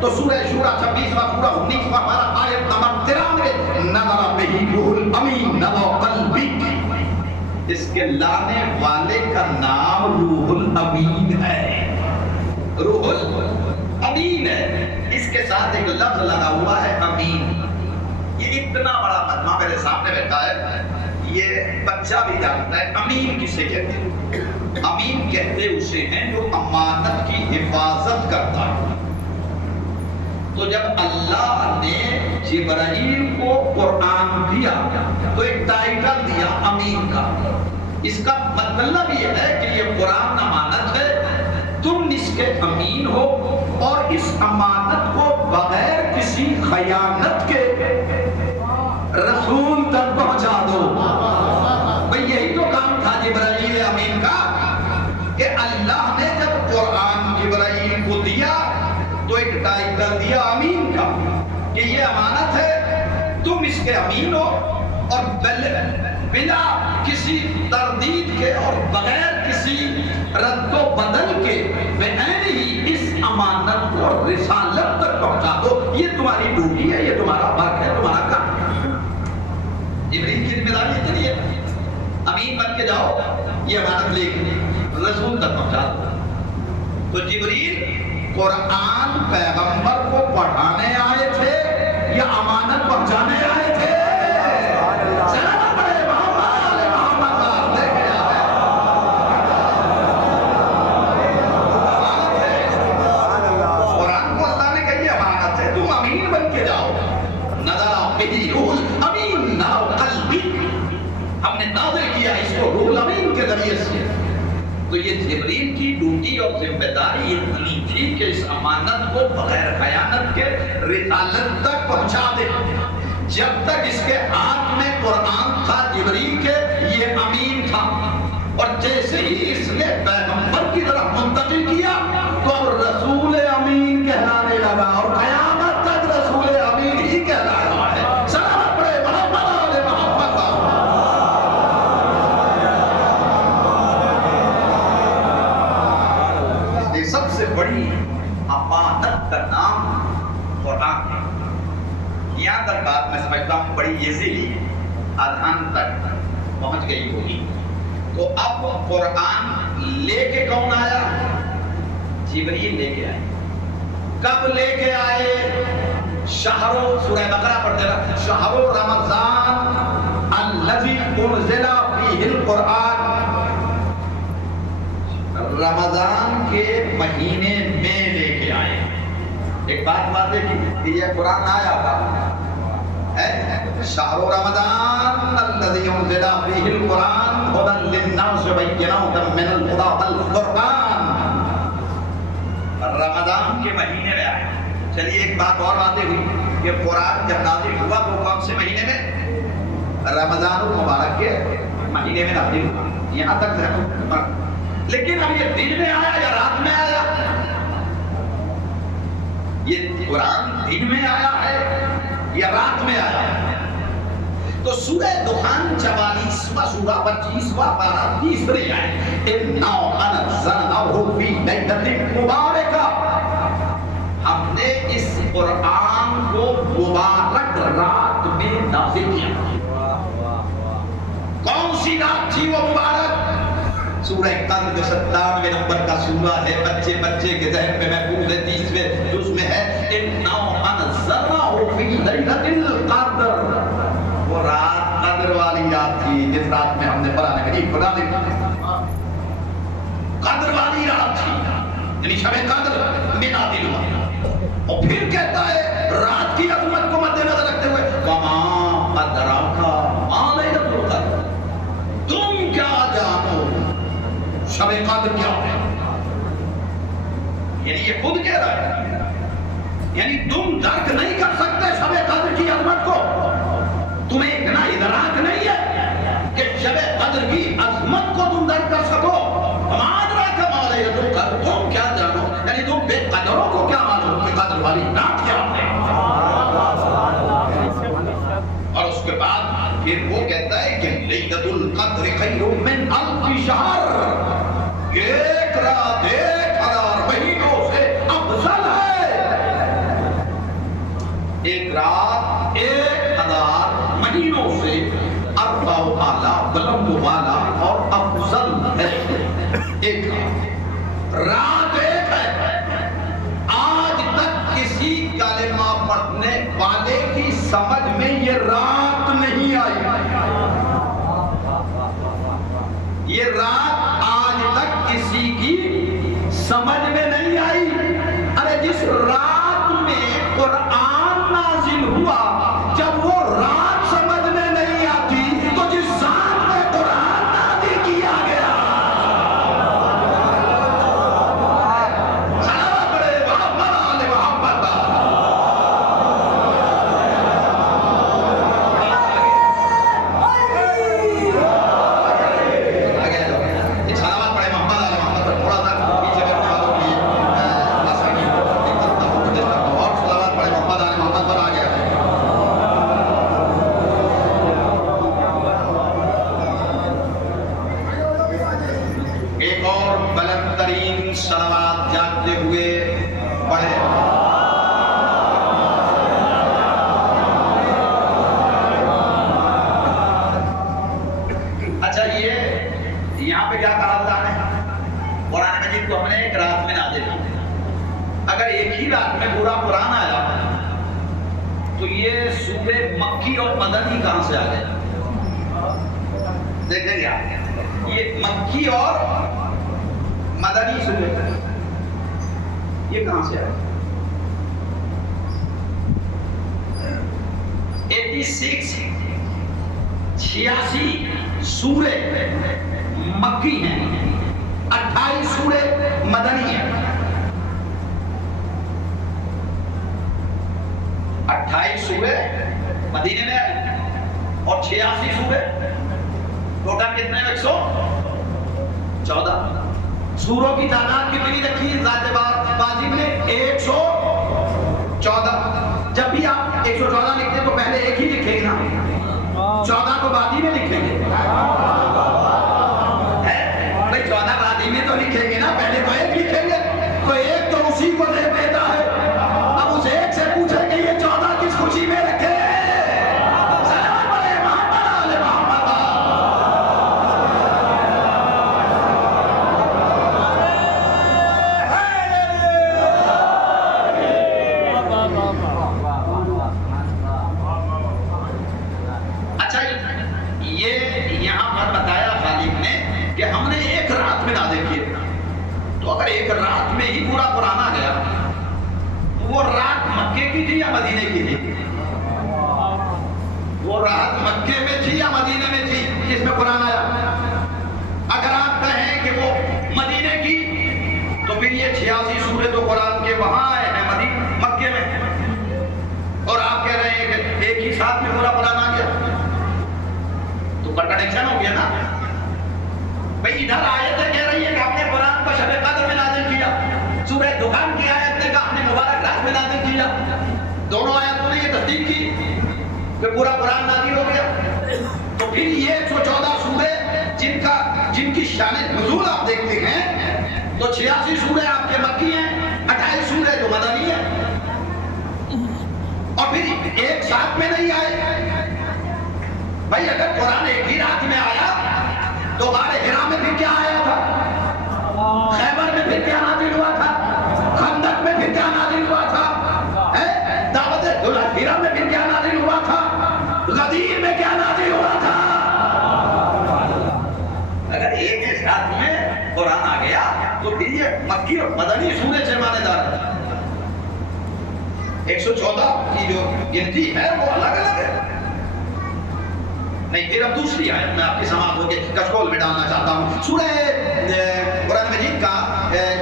تو سورہ شورى 26واں سورہ 19واں پارہ آیت نمبر 93 نظر بہ روح الامین نظر قلبک، اس کے لانے والے کا نام روح الامین ہے، روح الامین ہے، اس کے ساتھ ایک لفظ لگا ہوا ہے امین۔ یہ اتنا بڑا مجمع میرے سامنے بیٹھا ہے، یہ بچہ بھی جانتا ہے امین کسے کہتے ہیں۔ امین کہتے اسے ہیں جو امانت کی حفاظت کرتا ہے۔ تو جب اللہ نے جبرائیل کو قرآن دیا تو ایک ٹائٹل دیا امین کا، اس کا مطلب یہ ہے کہ یہ قرآن امانت ہے، تم اس کے امین ہو، اور اس امانت کو بغیر کسی خیانت کے رسول تک پہنچا دو۔ بھئی یہی تو کام تھا جبرائیل امین کا، کہ اللہ نے جب قرآن جبرائیل کو دیا تو ایک ٹائٹل دیا امین کا، کہ یہ امانت ہے، تم اس کے امین ہو، اور بلا کسی تردید کے اور بغیر کسی رد و بدل کے بعین ہی اس امانت کو رسالت تک پہنچا دو، یہ تمہاری ڈیوٹی ہے، یہ تمہارا ورک ہے، تمہارا کام ہے۔ جبریل کی ذمہ داری اتنی ہے، امین بن کے جاؤ، یہ امانت لے کے رسول تک پہنچا دو۔ تو جبریل قرآن پیغمبر کو پڑھانے آئے تھے یا امانت پہنچانے آئے تھے؟ رسول کے ذریعے سے. تو یہ جبریل کی ڈیوٹی اور ذمہ داری اتنی تھی کہ اس امانت کو بغیر خیانت کے رسالت تک پہنچا دے. جب تک اس کے ہاتھ میں قرآن تھا جبریل کے، یہ امین تھا. اور جیسے ہی اس نے پیغمبر کی طرف منتقل کیا تو اب رسول امین کہلانے لگا، اور قیامت تک رسول امین ہی کہلا رہا ہے. سلام پڑے محمد علیہ محمد. سب سے بڑی امانت کا نام قرآن ہے. یہاں تک بات میں سمجھتا ہوں بڑی ایزیلی اذہان تک پہنچ گئی ہوگی. تو اب قرآن لے کے کون آیا؟ جبریل لے کے آئے. کب لے کے آئے؟ شہرو، سورہ بقرہ پڑھتے رہا، شہر رمضان الذی انزل فیہ القرآن. رمضان کے مہینے میں لے کے آئے. ایک بات واضح کی کہ یہ قرآن آیا تھا شہر رمضان الذی انزل فیہ القرآن ھدی للناس وبینات من الھدی والفرقان. رمضان کے مہینے میں آئے. چلیے ایک بات اور واضح ہوئی کہ قرآن جب نازل ہوا تو کون سے مہینے میں؟ رمضان المبارک کے مہینے میں نازل ہوا. یہاں تک ذہن. لیکن اب یہ دن میں آیا یا رات میں آیا؟ یہ قرآن دن میں آیا ہے یا رات میں آیا ہے؟ تو سورہ دخان 44واں سورہ 25واں پارہ 30 آیت، اِنَّا أَنزَلْنَاهُ فِي لَيْلَةٍ مُبَارَكَةٍ. ہم نے اس قرآن کو مبارک رات میں نازل کیا. کون سی رات تھی وہ مبارک؟ سورہ قدر 97 نمبر کا سورہ ہے. بچے کے ذہن میں محفوظ ہے. 30ویں جز میں ہے اِنَّا أَنزَلْنَاهُ فِي لَيْلَةِ الْقَدْرِ. وہ رات قدر والی رات تھی جس رات میں ہم نے قرآن کریم کو نازل کیا. قدر والی رات تھی، یعنی شب قدر میں نازل ہوا. اور پھر کہتا ہے رات کی عظمت کو مد نظر رکھتے ہوئے وَمَا أَدْرَاكَ مَا لَيْلَةُ الْقَدْرِ. تم کیا جانو شب قدر کیا ہے؟ یعنی یہ خود کہہ رہا ہے، یعنی تم درک نہیں کر سکتے شب قدر کی عظمت کو. تمہیں اتنا ادراک نہیں ہے کہ شب قدر کی عظمت کو تم درک کر سکو. تم کیا جانو، یعنی تم بے قدروں کو کیا معلوم کہ قدر والی رات کیا ہے. اور اس کے بعد پھر وہ کہتا ہے کہ لیلۃ القدر خیر من الف شہر. ایک رات 1000 مہینوں سے افضل ہے. ایک رات 1000 مہینوں سے ارفع و اعلیٰ، بلند و بالا اور افضل ہے. ایک رات ایک ہے. آج تک کسی کلمہ پڑھنے والے کی سمجھ میں یہ رات نہیں آئی. یہ رات آج تک کسی کی سمجھ میں نہیں آئی. ارے جس رات میں قرآن نازل ہوا، جب وہ رات سمجھ میں نہیں آتی تو جس ذات میں قرآن نازل کیا گیا. سلام پڑے محمد علیہ محمد. ایک سلامات پڑے محمد علیہ محمد پر. تھوڑا سا پیچھے بیٹھنے والوں کی اور سلامات پڑے محمد علیہ محمد پر. آ گیا ایک اور بلند ترین صلوات جاگتے ہوئے پڑھے. اچھا یہ یہاں پہ کیا کہا اللہ نے؟ قرآن مجید کو ہم نے ایک رات میں نازل کیا. اگر ایک ہی رات میں پورا قرآن آیا تو یہ سورہ مکی اور مدنی کہاں سے آ گئے؟ دیکھیں گے آپ یہ مکی اور مدنی سورہ یہ کہاں سے آئے؟ 86 سورے مکی ہیں، 28 سورے مدنی ہیں۔ 28 سورے مدینے میں آئے اور 86 سورے، ٹوٹل کتنے ہیں؟ 114۔ سوروں کی تعداد کتنی رکھی ذات واجب نے؟ 114۔ جب بھی آپ 114 لکھتے تو پہلے ایک ہی لکھیں گے نا، 14 کو بعد ہی میں لکھیں گے بھائی، 14 بعد ہی میں تو لکھیں گے نا، پہلے تو ایک لکھیں گے، تو ایک تو اسی کو دے دیتا ہے۔ اب اس ایک سے پوچھیں کہ یہ 14 کس خوشی میں رکھے؟ ایک رات میں ہی پورا قرآن آ گیا، وہ رات مکے کی تھی یا مدینے کی تھی؟ وہ رات مکے میں تھی یا مدینے میں تھی جس میں قرآن آیا؟ اگر آپ کہیں کہ وہ مدینے کی تو پھر یہ 86 سورے تو قرآن کے وہاں آئے ہیں مکے میں، اور آپ کہہ رہے ہیں کہ ایک ہی ساتھ میں پورا قرآن آ گیا، تو کنٹرڈکشن ہو گیا نا بھئی۔ ادھر آیتیں کہہ رہی ہے کہ ہم نے قرآن کو شب قدر میں نازل کیا، سورہ دخان کی آیت نے کہا ہم نے مبارک رات میں نازل کیا، دونوں آیتوں نے یہ تصدیق کی کہ پورا قرآن نازل ہو گیا۔ تو پھر یہ 114 سورے جن کی شان نزول آپ دیکھتے ہیں تو 86 سورے آپ کے مکی ہیں، 28 سورے جو مدنی ہیں، اور پھر ایک ساتھ میں نہیں آئے بھائی۔ اگر قرآن ایک ہی رات میں آیا تو غار حرا میں پھر کیا آیا تھا؟ خیبر میں پھر کیا نازل ہوا تھا؟ خندق میں پھر کیا نازل ہوا تھا؟ دعوت ذوالحجرہ میں پھر کیا نازل ہوا تھا؟ غدیر میں کیا نازل ہوا تھا؟ اگر ایک ہی ساتھ میں قرآن آ گیا تو پھر یہ مکی اور مدنی سورے سے مانے دار ہے۔ 114 کی جو گنتی ہے وہ الگ الگ ہے۔ نہیں، پھر اب دوسری آیت میں آپ کی سماعت ہو کے کچکول میں ڈالنا چاہتا ہوں۔ سورہ قرآن مجید کا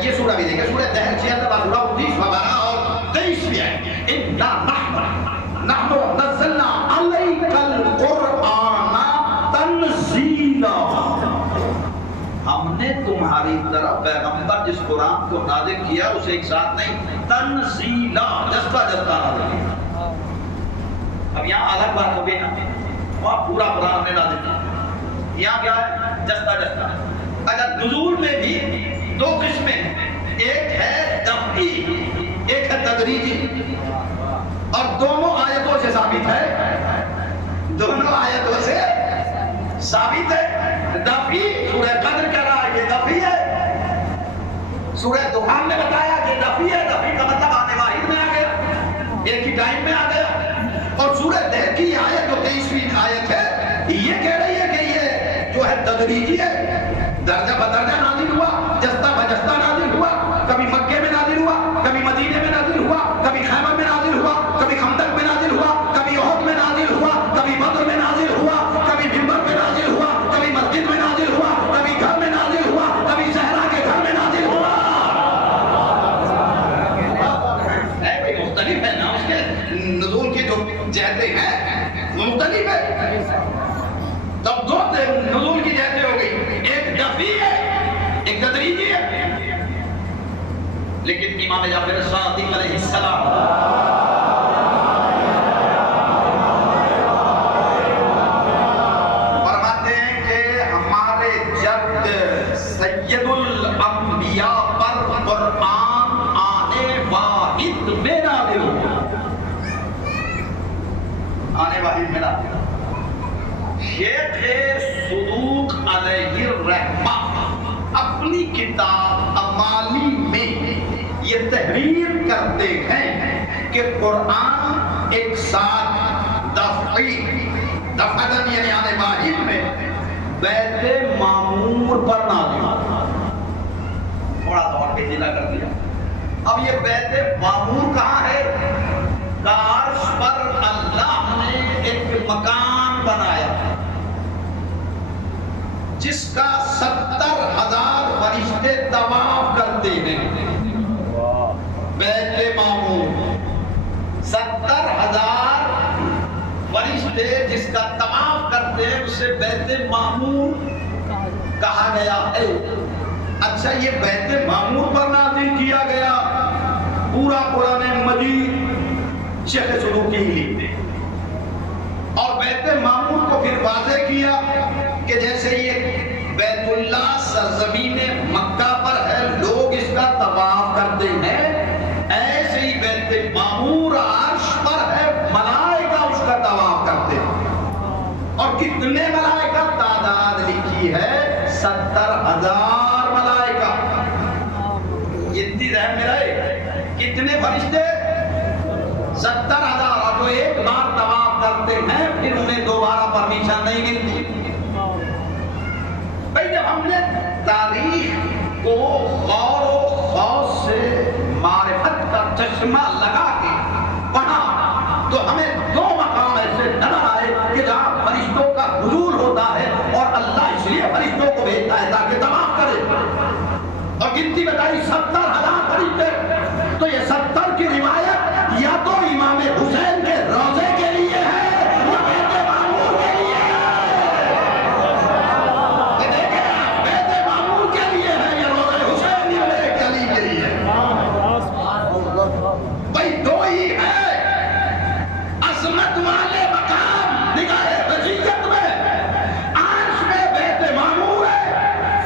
یہ سورہ بھی دیکھیں، سورہ دہر 76 سورہ 29 12 اور 23 ہے۔ اِنَّا نَحْنُ نَزَّلْنَا عَلَيْكَ الْقُرْآنَ تَنزِيلًا، ہم نے تمہاری طرف پیغمبر جس قرآن کو نازل کیا اسے ایک ساتھ نہیں، تنزیلا، جستا جستا نازل کیا۔ اب یہاں الگ بات ہو گئی نا، وہاں پورا قرآن نے نازل کیا، یہاں کیا ہے؟ جستا جستا۔ اگر نزول میں بھی دو قسمیں، ایک ہے دفعی، ایک ہے تدریجی، اور دونوں آیتوں سے ثابت ہے، دونوں آیتوں سے ثابت ہے۔ دفعی سورہ قدر کہہ رہا ہے یہ دفعی ہے، سورہ دخان نے بتایا کہ دفعی ہے، دفعی کا مطلب آنے واحد میں آ گیا، ایک ہی ٹائم میں آ گیا۔ اور سورہ دہر کی آیت جو 23ویں آیت ہے یہ کہہ رہی ہے کہ یہ جو ہے تدریجی ہے، درجہ بدرجہ نازل ہوا، جستا بجستا نازل ہوا، کبھی مکے میں نازل ہوا، کبھی مدینے میں نازل ہوا، کبھی خیبر میں نازل ہوا، کبھی خندق میں نازل ہوا، کبھی احد میں نازل ہوا، کبھی بدر میں نازل ہوا، کبھی منبر میں نازل ہوا، کبھی مسجد میں نازل ہوا، کبھی گھر میں نازل ہوا، کبھی صحرا کے گھر میں نازل ہوا۔ مختلف ہے نا، اس کے نزول کی جو جہتیں ہیں وہ مختلف ہے۔ تب دو نزول کی جہتیں ہو گئی، ایک دفعی ہے ایک تدریجی ہے۔ لیکن امام جعفر صادق علیہ السلام فرماتے ہیں کہ ہمارے جد سید الانبیاء پر قرآن آنے واحد میں نازل ہوا، آنے واحد میں نازل ہوا۔ شیخ صدوق علیہ الرحمہ اپنی کتاب امالی میں یہ تحریر کرتے ہیں کہ قرآن ایک ساتھ دفعتاً یعنی آنے واحد میں بیت معمور پر نازل ہوا۔ تھوڑا سا اور پیچیدہ کر دیا۔ اب یہ بیت معمور کہاں ہے؟ عرش پر اللہ نے ایک مکان بنایا جس کا 70,000 فرشتے طواف کرتے ہیں، بیت معمور 70,000 فرشتے جس کا طواف کرتے ہیں، اسے بیت معمور کہا گیا ہے۔ اچھا، یہ بیت معمور پر نازل کیا گیا پورا قرآن مجید شیخ سلوکی لکھتے ہیں، اور بیت معمور کو پھر واضح کیا کہ جیسے یہ بیت اللہ سرزمین مکہ پر ہے، لوگ اس کا طواف کرتے ہیں، ایسے ہی بیت معمور عرش پر ہے، ملائکہ اس کا طواف کرتے ہیں۔ اور کتنے ملائکہ؟ تعداد لکھی ہے 70,000 ملائکہ۔ اتنی رحم میں رہے، کتنے فرشتے؟ 70,000۔ اور جو ایک بار طواف کرتے ہیں پھر انہیں دوبارہ پرمیشن نہیں ملتی۔ بھئی جب ہم نے تاریخ کو غور و خوض سے معرفت کا چشمہ لگا کے پڑھا تو ہمیں دو مقام ایسے نظر آئے کہ جہاں فرشتوں کا حضور ہوتا ہے، اور اللہ اس لیے فرشتوں کو بھیجتا ہے تاکہ طواف کرے، اور گنتی بتائی 70,000 فرشتے۔ تو یہ 70 کی روایت یا تو امام حسین کے روضے کے لیے ہے یا بیت معمور کے لیے ہے۔ یہ دیکھیں، بیت معمور کے لیے ہے یا روضہ حسین یا بیت علی کے لیے ہے؟ بھائی دو ہی ہے۔ عظمت والے مقام نگاہ بصیرت میں عرش پہ بیت معمور ہے،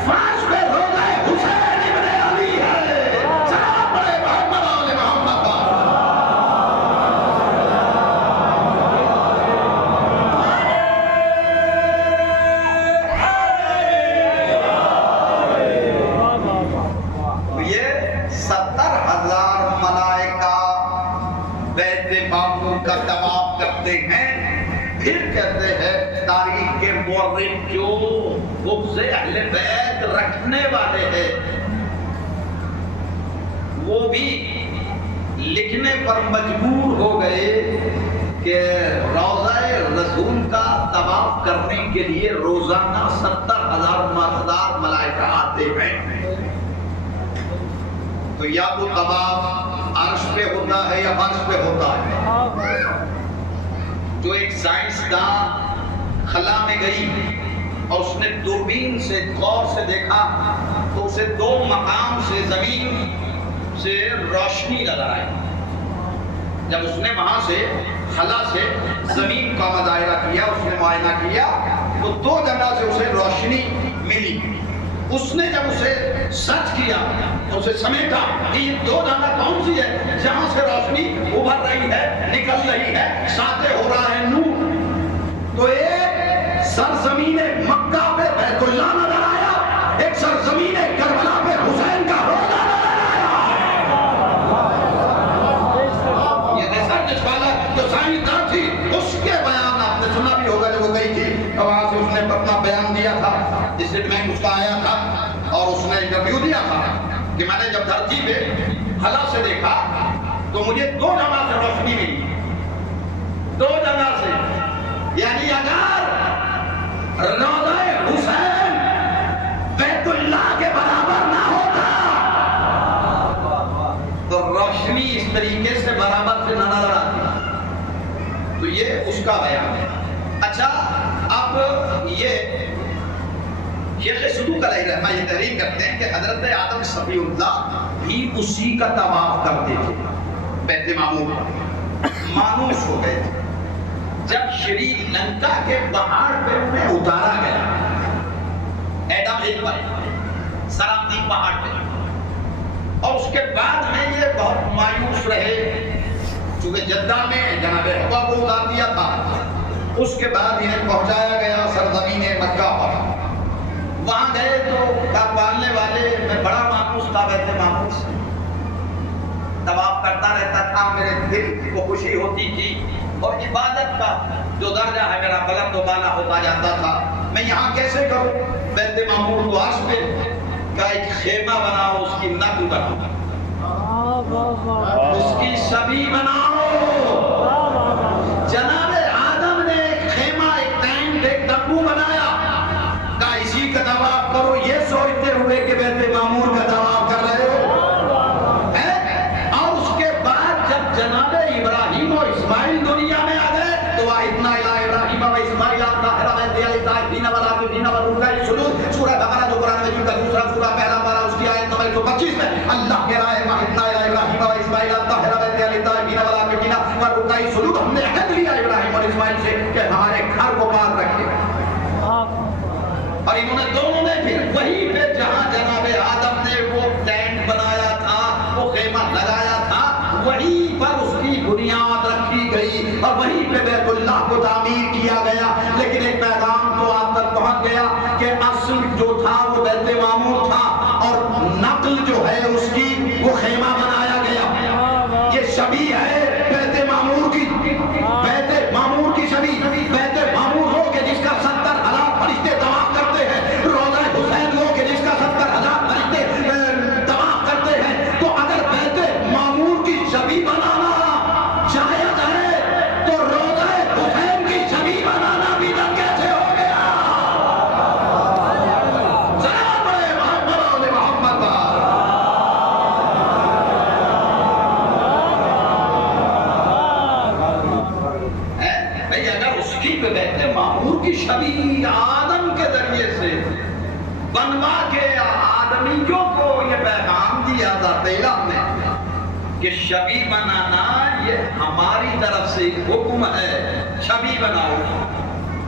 فرش پہ روضہ حسین ابن علی ہے۔ سلام پڑھے محمد آل محمد پر۔ یہ 70,000 ملائکہ بیت معمور کا طواف کرتے ہیں۔ پھر کہتے ہیں تاریخ کے مورخ جو حفظ اہل بیت رکھنے والے ہیں، وہ بھی لکھنے پر مجبور ہو گئے کہ روضہ رسول کا طواف کرنے کے لیے روزانہ 70,000 ملائکہ آتے ہیں۔ تو یا وہ طواف عرش پہ ہوتا ہے یا فرش پہ ہوتا ہے۔ جو ایک سائنسداں خلا میں گئی اور اس نے دوربین سے غور سے دیکھا تو اسے دو مقام سے زمین سے روشنی نظر آئی۔ جب اس نے وہاں سے خلا سے زمین کا مظاہرہ کیا، اس نے معائنہ کیا تو دو جگہ سے اسے روشنی ملی۔ اس نے جب اسے سرچ کیا اسے سمیٹا کہ یہ دو جگہ کون سی ہے جہاں سے روشنی ابھر رہی ہے، نکل رہی ہے، ساطع ہو رہا ہے نور۔ تو ایک سرزمین مکہ پہ بیت اللہ نظر آیا، ایک سرزمین کربلا پہ حسین کا روضہ نظر آیا۔ یہ ریسرچ اسکالر جو سائنسدان تھی، اس کے بیان آپ نے سنا بھی ہوگا، جب وہ گئی تھی وہاں سے اس نے اپنا بیان دیا تھا، اسٹیٹ بینک اس کا آیا تھا اور اس نے انٹرویو دیا تھا کہ میں نے جب دھرتی پہ خلا سے دیکھا تو مجھے دو جگہ سے روشنی ملی، دو جگہ سے۔ یعنی اگر روضہ حسین بیت اللہ کے برابر نہ ہوتا تو روشنی اس طریقے سے برابر سے نہ نظر آتی۔ تو یہ اس کا بیان ہے۔ اچھا، اب یہ شیخ صدوق علیہ رحمہ یہ تحریر کرتے ہیں کہ حضرت آدم صفی اللہ بھی اسی کا طواف کرتے تھے بیت معمور پر، مانوس ہو گئے تھے۔ جب شری لنکا کے پہاڑ پہ انہیں اتارا گیا، ایڈم ہل پر، سرابدی پہاڑ پہ، اور اس کے بعد میں یہ بہت مایوس رہے، چونکہ جدہ میں جناب حوا کو اتار دیا تھا، اس کے بعد انہیں پہنچایا گیا سرزمین مکہ پر۔ وہاں گئے تو پالنے والے میں بڑا مانوس تھا، بیت معمور سے طواف کرتا رہتا تھا، میرے دل کو خوشی ہوتی تھی، اور عبادت کا جو درجہ ہے میرا بلند و بالا ہوتا جاتا تھا۔ میں یہاں کیسے کروں؟ بیت معمور تو عرش پہ کا ایک خیمہ بناؤ، اس کی نقل کرو، اس کی شبیہ بناؤ۔ جناب آدم نے ایک خیمہ، ایک ٹینٹ، ایک تمبو بنایا، کہا اسی کا یہ سوچتے ہوئے کہ بیت معمور کا طواف کر رہے ہو ہیں؟ اور اس کے بعد جب جناب ابراہیم و اسماعیل دنیا میں آ گئے تو اتنا الہ ابراہیم و اسماعیل طاہرہ بیت الطاہرین والعاکفین والرکع السجود سورہ بقرہ جو قرآن مجید کا دوسرا سورہ پہلا پارہ اس کی آیت نمبر 125 میں اللہ کے رائے اتنا الہ ابراہیم و اسماعیل طاہرہ بیت الطاہرین والعاکفین والرکع السجود ہم نے عہد لیا ابراہیم اور اسماعیل سے کہ ہمارے گھر کو پاک رکھے اور انہوں نے دونوں نے پھر وہیں پہ جہاں جناب آدم نے وہ ٹینٹ بنایا تھا وہ خیمہ لگایا تھا وہیں پر اس کی بنیاد رکھی گئی اور وہیں پہ بیت اللہ کو تعمیر کیا گیا لیکن ایک پیغام تو آپ تک پہنچ گیا کہ اصل جو تھا وہ بیت معمور تھا اور نقل جو ہے اس کی وہ خیمہ بنایا گیا یہ شبیہ ہے بیت معمور کی بیت معمور کی شبیہ بیت معمور ہو کہ جس کا 70,000 فرشتے طواف کرتے ہیں روضہ حسین ہو کہ جس کا 70,000 فرشتے طواف کرتے ہیں تو اگر بیت معمور کی شبیہ بنانا شاید ہے تو روضہ حسین کی شبیہ بنانا بھی نہ کیسے ہو گیا سلام بڑے محمد محمد بھئی اگر اس کی بیت معمور کی شبیہ آدم کے ذریعے سے بنوا کے آدمیوں کو یہ پیغام دیا تھا تیلہ نے کہ شبیہ بنانا یہ ہماری طرف سے حکم ہے شبیہ بناؤ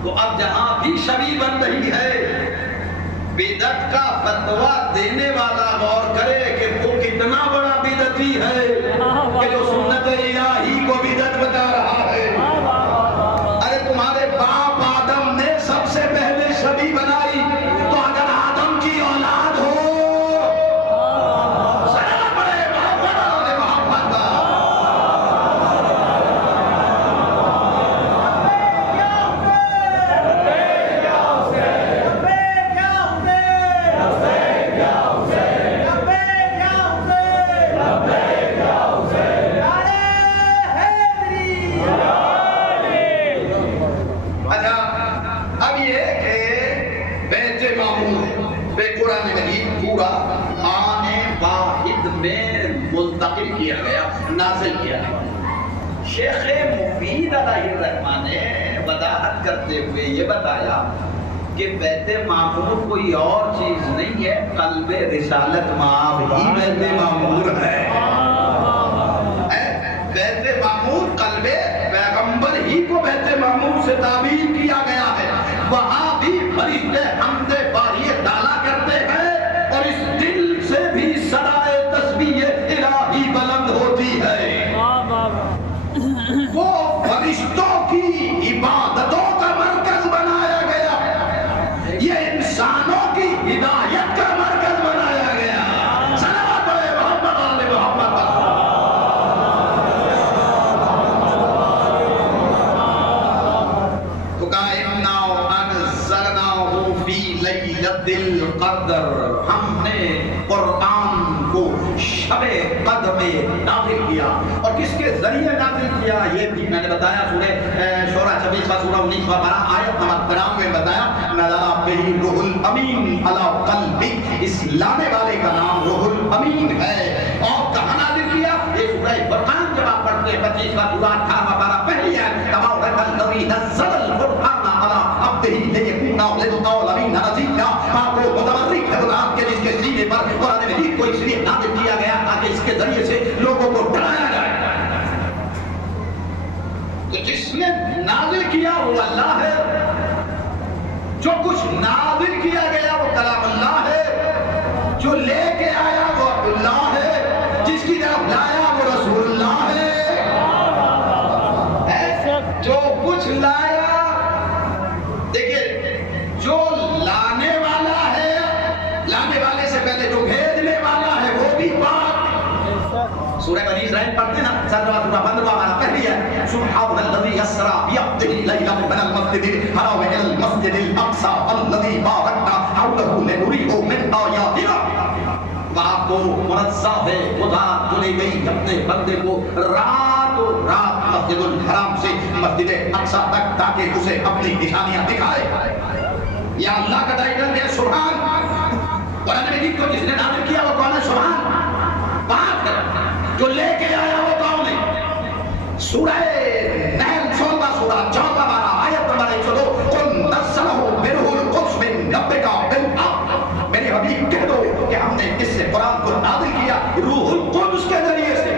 تو اب جہاں بھی شبیہ بن رہی ہے بدعت کا فتویٰ دینے والا غور کرے کہ وہ کتنا بڑا بدعتی ہے کہ جو سنت الہی کو بدعت بتا رہا ہے ارے تمہارے باپ آدم نے سب سے پہلے شبیہ بنائی تو اگر آدم کی اولاد ہو سلام بڑے محمد محمد اچھا اب یہ کہ بیت معمور بے قرآن مجید پورا آن واحد میں منتقل کیا گیا نازل کیا گیا شیخ مفید علیہ الرحمن نے وضاحت کرتے ہوئے یہ بتایا کہ بیت معمور کوئی اور چیز نہیں ہے قلب رسالت مآب ہی بیت معمور ہے بیت معمور قلب پیغمبر ہی کو بیت معمور سے تعبیر کیا گیا ہے وہاں بھی فرشتے حمد باری تعالیٰ کرتے ہیں اور اس دل سے بھی صدائے تسبیح الہی بلند ہوتی ہے وہ فرشتوں کی عبادتوں کا مرکز بنایا گیا یہ انسانوں کی ہدایت کا مرکز بنایا گیا صلوات پڑھے محمد آل محمد تو کہا اِنَّا أَنزَلْنَاهُ فِي لَيْلَةِ الْقَدْرِ ہم نے قرآن کو شب قدر میں نازل کیا اور کس کے ذریعے نازل کیا یہ بھی میں نے بتایا سورہ شورہ 26 سورہ 19 آیت نمبر 93 میں بتایا نزل بہ روح الامین علی قلبک اس لانے والے کا نام روح الامین ہے اور کہاں نازل کیا یہ سورہ فرقان جب آپ پڑھتے ہیں 25 سورہ 18 پارہ پہلی ہے تبارک الذی نزل القرآن علی عبدہ لیکون للعالمین نذیرا پاک و متبرک ہے خدا کے جس کے سینے پر قرآن مجید کو اس لیے نازل کیا گیا تاکہ اس کے ذریعے سے لوگوں کو ڈرایا جائے تو جس نے نازل کیا وہ اللہ ہے جو کچھ نازل کیا گیا وہ کلام اللہ ہے جو لے کے آیا وہ اللہ ہے جس کی طرف لایا وہ رسول اللہ ہے جو کچھ لایا دیکھیے جو لانے والا ہے لانے والے سے پہلے جو بھیجنے والا ہے وہ بھی پاک سورہ بنی اسرائیل پڑھتے نا 17واں سورہ 15واں والا پہلی ہے سبحان الذی اسرا بعبدہ لیلا من المسجد الحرام الى المسجد الاقصى الذي باركنا حوله لنريه من آیاتنا وہاں کو منزہ ہے خدا چنے گئی اپنے بندے کو رات مسجد الحرام سے مسجد اقصی تک تاکہ اسے اپنی نشانیاں دکھائے یا اللہ کا ٹائٹل ہے سبحان سورہ نحل 16 سورہ 14 آیت نمبر 102 قل نزلہ بروح القدس من ربک بالحق، میرے حبیب کہہ دو کہ ہم نے اس سے قرآن کو نازل کیا روح القدس کے ذریعے سے۔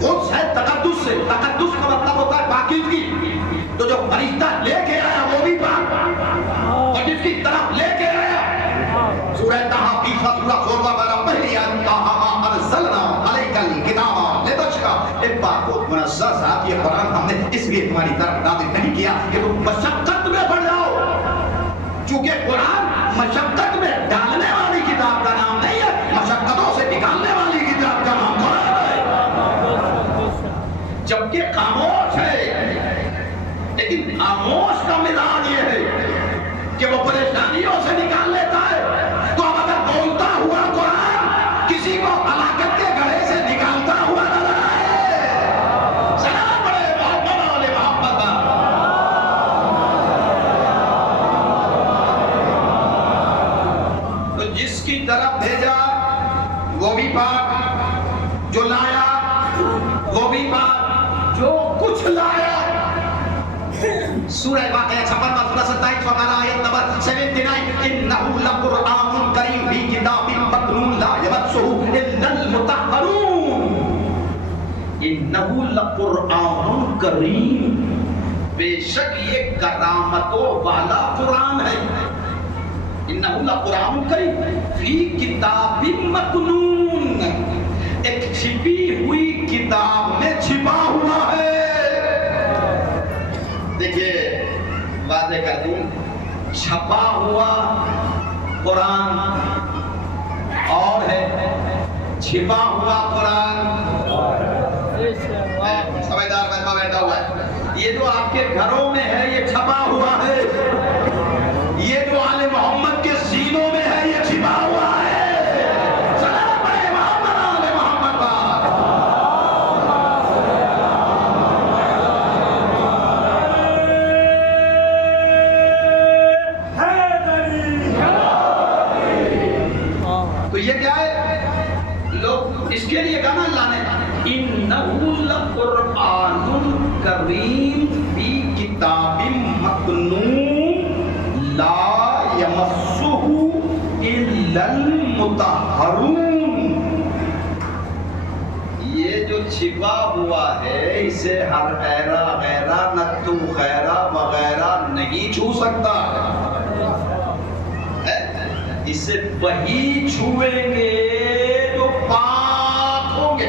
قدس ہے تقدس سے، تقدس کا مطلب ہوتا ہے پاکیزگی، تو جو فرشتہ لے کے آیا وہ بھی پاک، اور جس کی طرف لے کے آیا سورہ طٰہٰ 20 سورہ 16 پہلی آیت طٰہٰ انزلنا علیک الکتاب لتشقی، ایک پاک و منزہ ذات یہ قرآن ہم نے اس لیے تمہاری طرف نازل نہیں کیا کہ تم مشقت میں پڑ جاؤ، چونکہ قرآن مشقت میں ڈالنے والی کتاب کا نام نہیں ہے، مشقتوں سے نکالنے والی کتاب کا نام قرآن ہے، جبکہ خاموش ہے، لیکن خاموش کا مزاج یہ ہے کہ وہ پریشانیوں سے نکال لیتا ہے۔ تو اب اگر بولتا ہوا قرآن کسی کو ہلاکت کے گڑھے سے نکالتا ہوا نظر آئے، سلام پڑھے محمد علیہ محمد کا۔ تو جس کی طرف بھیجا وہ بھی پاک، جو لایا وہ بھی پاک، جو کچھ لایا۔ سورہ واقعہ 56 سورہ 27 وغیرہ آیت نمبر 79 انہو لقرآن کریم فی کتاب مکنون لا یمسہ الا المطہرون، انہو لقرآن کریم، بے شک یہ کرامتوں والا قرآن ہے، انہو لقرآن کریم فی کتاب مکنون، ایک چھپی ہوئی کتاب میں چھپا ہوا ہے۔ دیکھیے واضح کر دوں، چھپا ہوا قرآن اور ہے، چھپا ہوا قرآن سمجھدار بندہ بیٹھا ہوا ہے۔ یہ جو آپ کے گھروں میں ہے یہ چھپا ہوا ہے، یہ جو آل محمد کے سینوں میں ہے یہ چھپا ہوا ہے۔ سلام علیہ محمد آل محمد پاک۔ تو یہ کیا ہے؟ لوگ اس کے لیے کہنا اللہ نے انہو لقرآن کریم فی کتاب مکنون لا یمسہ الا المطہرون، یہ جو چھپا ہوا ہے اسے ہر ایرا غیرہ نتو خیرہ وغیرہ نہیں چھو سکتا ہے، اسے وہی چھوئیں گے جو پاک ہوں گے،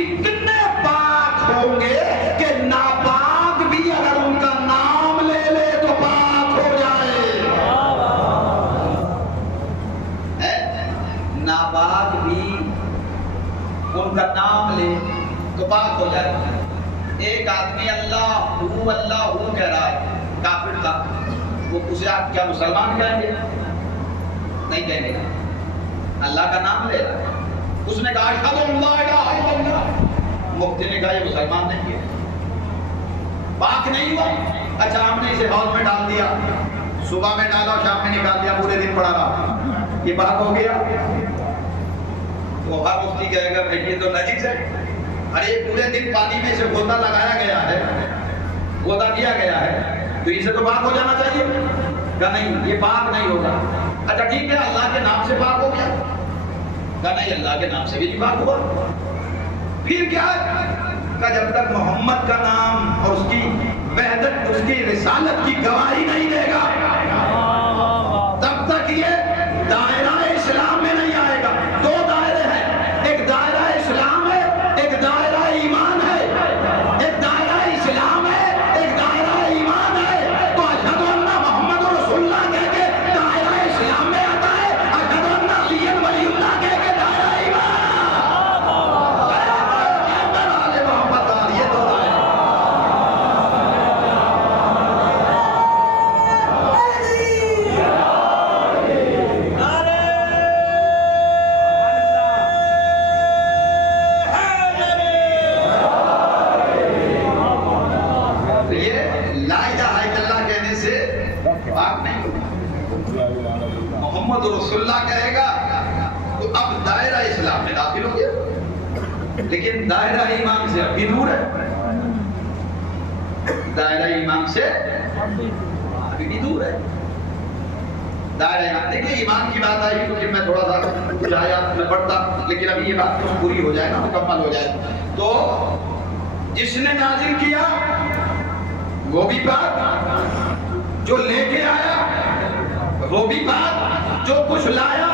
اتنے پاک ہوں گے کہ ناپاک بھی اگر ان کا نام لے لے تو پاک ہو جائے، ناپاک بھی ان کا نام لے تو پاک ہو جائے۔ ایک آدمی اللہ ہوں کہہ رہا ہے، کافر تھا، وہ اسے آپ کیا مسلمان کہیں گے؟ نہیں کہنے گا، اللہ کا نام لے رہا ہے۔ اس نے کہا اشہد ان لا الہ الا اللہ، مفتی نے کہا یہ مسلمان نہیں ہے، پاک نہیں ہوا۔ اچھا ہم نے اسے ہال میں ڈال دیا، صبح میں ڈالا شام میں نکال دیا، پورے دن پڑا رہا، یہ پاک ہو گیا؟ تو ہر مفتی کہے گا بھائی یہ تو نجس ہے، ارے پورے دن پانی میں اسے غوطہ لگایا گیا ہے، غوطہ دیا گیا ہے، تو اسے تو پاک ہو جانا چاہیے۔ کہا نہیں یہ پاک نہیں ہوگا۔ اچھا ٹھیک ہے اللہ کے نام سے پاک ہو گیا؟ کہا نہیں اللہ کے نام سے بھی نہیں پاک ہوا۔ پھر کیا ہے؟ کہا جب تک محمد کا نام اور اس کی وحدت، اس کی رسالت کی گواہی نہیں دے گا تب تک یہ دائرہ اسلام میں نہیں آئے گا۔ دو دائرے ہیں، ایک دائرہ اسلام ہے، ایک دائرہ ایمان ہے، ایک دائرہ اسلام ہے، ایک دائرہ ایمان ہے۔ تو اشہد ان محمد رسول اللہ کہہ کے دائرہ اسلام میں آتا ہے، اشہد ان علی ولی اللہ کہہ کے دائرہ ایمان۔ یہ دو دائرے محمد رسول اللہ کہے گا تو اب دائرہ اسلام میں داخل ہو گیا، لیکن دائرہ ایمان سے ابھی دور ہے۔ دائرہ ایمان سے ابھی بھی دور ہے. دائرہ ایمان، دیکھیں ایمان کی بات آئی تو پھر میں تھوڑا سا کچھ آیات میں پڑھتا، لیکن ابھی یہ بات تو پوری ہو جائے نا، مکمل ہو جائے. تو جس نے نازل کیا وہ بھی پاک، جو لے کے آیا وہ بھی پاک، جو کچھ لایا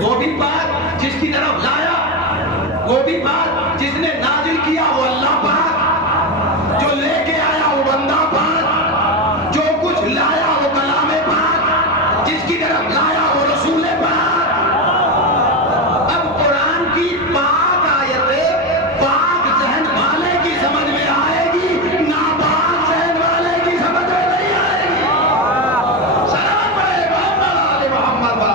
وہ بھی پاک، جس کی طرف لایا وہ بھی پاک، جس نے نازل کیا وہ اللہ پاک، جو لے کے آیا وہ بندہ پاک، جو کچھ لایا وہ کلام پاک، جس کی طرف لایا وہ رسول پاک. اب قرآن کی پاک آیتیں پاک ذہن والے کی سمجھ میں آئے گی، ناپاک ذہن والے کی سمجھ میں نہیں آئے گی. سلام پڑھے محمد آل محمد با.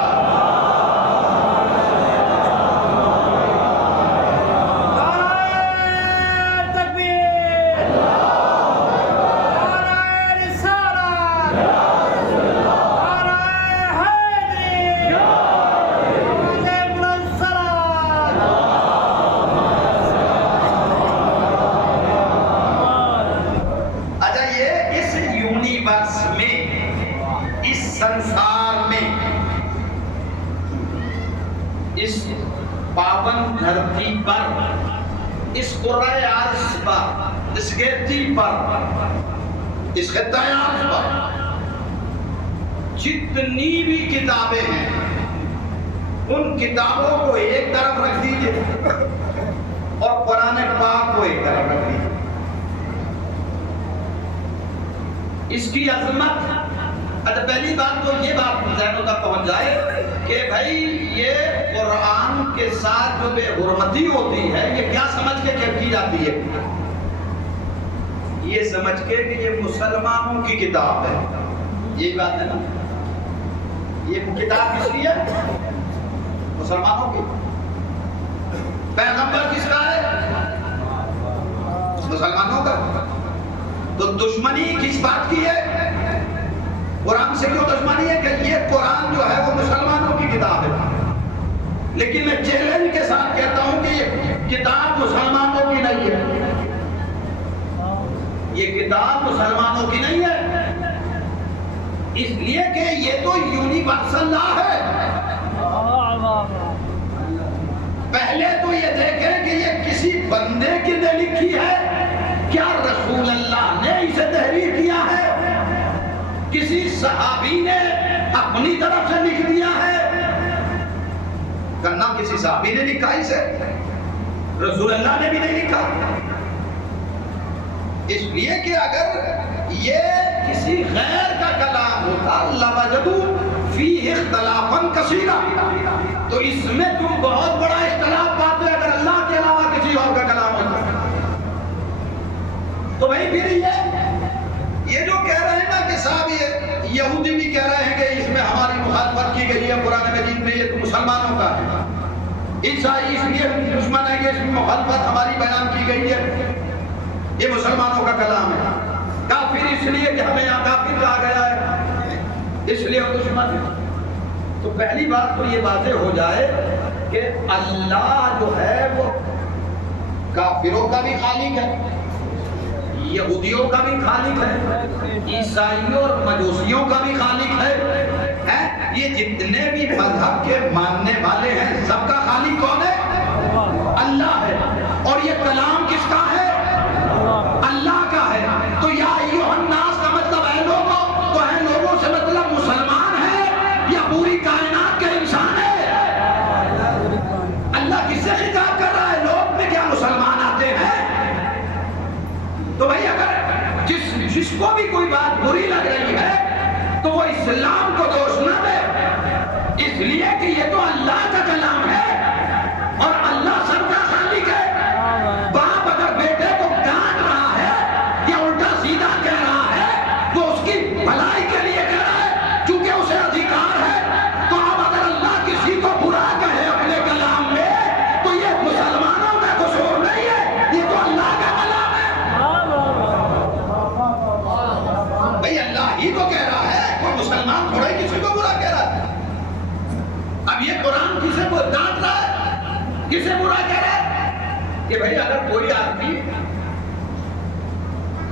اچھا، یہ اس یونیورس میں، اس سنسار میں، اس پاون دھرتی پر، اس قرۂ عرض پر، اس گیتی پر، اس خطۂ عرض پر جتنی بھی کتابیں ہیں ان کتابوں کو ایک طرف رکھ دیجئے اور قرآن پاک کو ایک طرف رکھ دیجئے. اس کی عظمت، اچھا پہلی بات تو یہ بات ذہنوں تک پہنچ جائے کہ بھائی یہ قرآن کے ساتھ جو بے حرمتی ہوتی ہے یہ کیا سمجھ کے کی جاتی ہے؟ یہ سمجھ کے کہ یہ مسلمانوں کی کتاب ہے. یہی بات ہے نا، یہ کتاب کس کی ہے؟ مسلمانوں کی. پیغمبر کس کا ہے؟ مسلمانوں کا. تو دشمنی کس بات کی ہے؟ قرآن سے کیوں دشمنی ہے؟ کہ یہ قرآن جو ہے وہ مسلمانوں کی کتاب ہے. لیکن میں چیلنج کے ساتھ کہتا ہوں کہ یہ کتاب مسلمانوں کی نہیں ہے. یہ کتاب مسلمانوں کی نہیں ہے، اس لیے کہ یہ تو یونیورسل لا ہے. پہلے تو یہ دیکھیں کہ یہ کسی بندے کے لیے لکھی ہے، کیا رسول اللہ نے اسے تحریر کیا ہے؟ کسی صحابی نے اپنی طرف سے لکھ دیا ہے؟ کرنا کسی صحابی نے لکھا اسے، رسول اللہ نے بھی نہیں لکھا. اس لیے کہ اگر یہ کسی غیر کا کلام ہوتا لوجدوا فیہ اختلافا کثیرا، تو اس میں تم بہت بڑا اختلاف پاتے اگر اللہ کے علاوہ کسی اور کا کلام ہوتا. تو بھائی پھر یہ جو کہہ رہے ہیں نا کہ صاحب یہ یہودی بھی کہہ رہے ہیں کہ اس میں ہماری مخالفت کی گئی ہے قرآن مجید میں، یہ تو مسلمانوں کا ہے. عیسائی اس لیے دشمن ہے کہ اس میں مخالفت ہماری بیان کی گئی ہے، یہ مسلمانوں کا کلام ہے. کافر اس لیے کہ ہمیں یہاں کافر کہا گیا ہے، اس لیے وہ دشمن ہے. تو پہلی بات تو یہ واضح ہو جائے کہ اللہ جو ہے وہ کافروں کا بھی خالق ہے، یہودیوں کا بھی خالق ہے، عیسائیوں اور مجوسیوں کا بھی خالق ہے. یہ جتنے بھی مذہب کے ماننے والے ہیں سب کا خالق کون ہے؟ اللہ ہے. اور یہ کلام کس کا ہے؟ اللہ کا ہے. تو یا ایھا الناس کا مطلب ہے لوگوں، تو ہے لوگوں سے مطلب مسلمان ہے یا پوری کائنات کے انسان ہے؟ اللہ کس سے خطاب کر رہا ہے؟ لوگ میں کیا مسلمان آتے ہیں؟ تو بھائی اگر جس کو بھی کوئی بات بری لگ رہی ہے تو وہ اسلام کو دوش نہ دے، اس لیے کہ یہ تو اللہ کا کلام ہے اور اللہ سب کا خالق ہے. باپ اگر بیٹے کو ڈانٹ رہا ہے یا الٹا سیدھا کہہ رہا ہے وہ اس کی بھلائی کے لیے کہہ رہا ہے چونکہ اسے ادھیکار ہے. تو اب اگر اللہ کسی کو برا کہے اپنے کلام میں تو یہ مسلمانوں کا قصور نہیں ہے، یہ تو اللہ کا کلام ہے. بھئی اللہ ہی تو کہہ رہا ہے، کوئی مسلمان تھوڑا ہی کسی کو برا کہہ رہا ہے. اب یہ قرآن کسے کو ڈانٹ رہا ہے، کسے برا کہہ رہا ہے؟ کہ بھئی اگر کوئی آدمی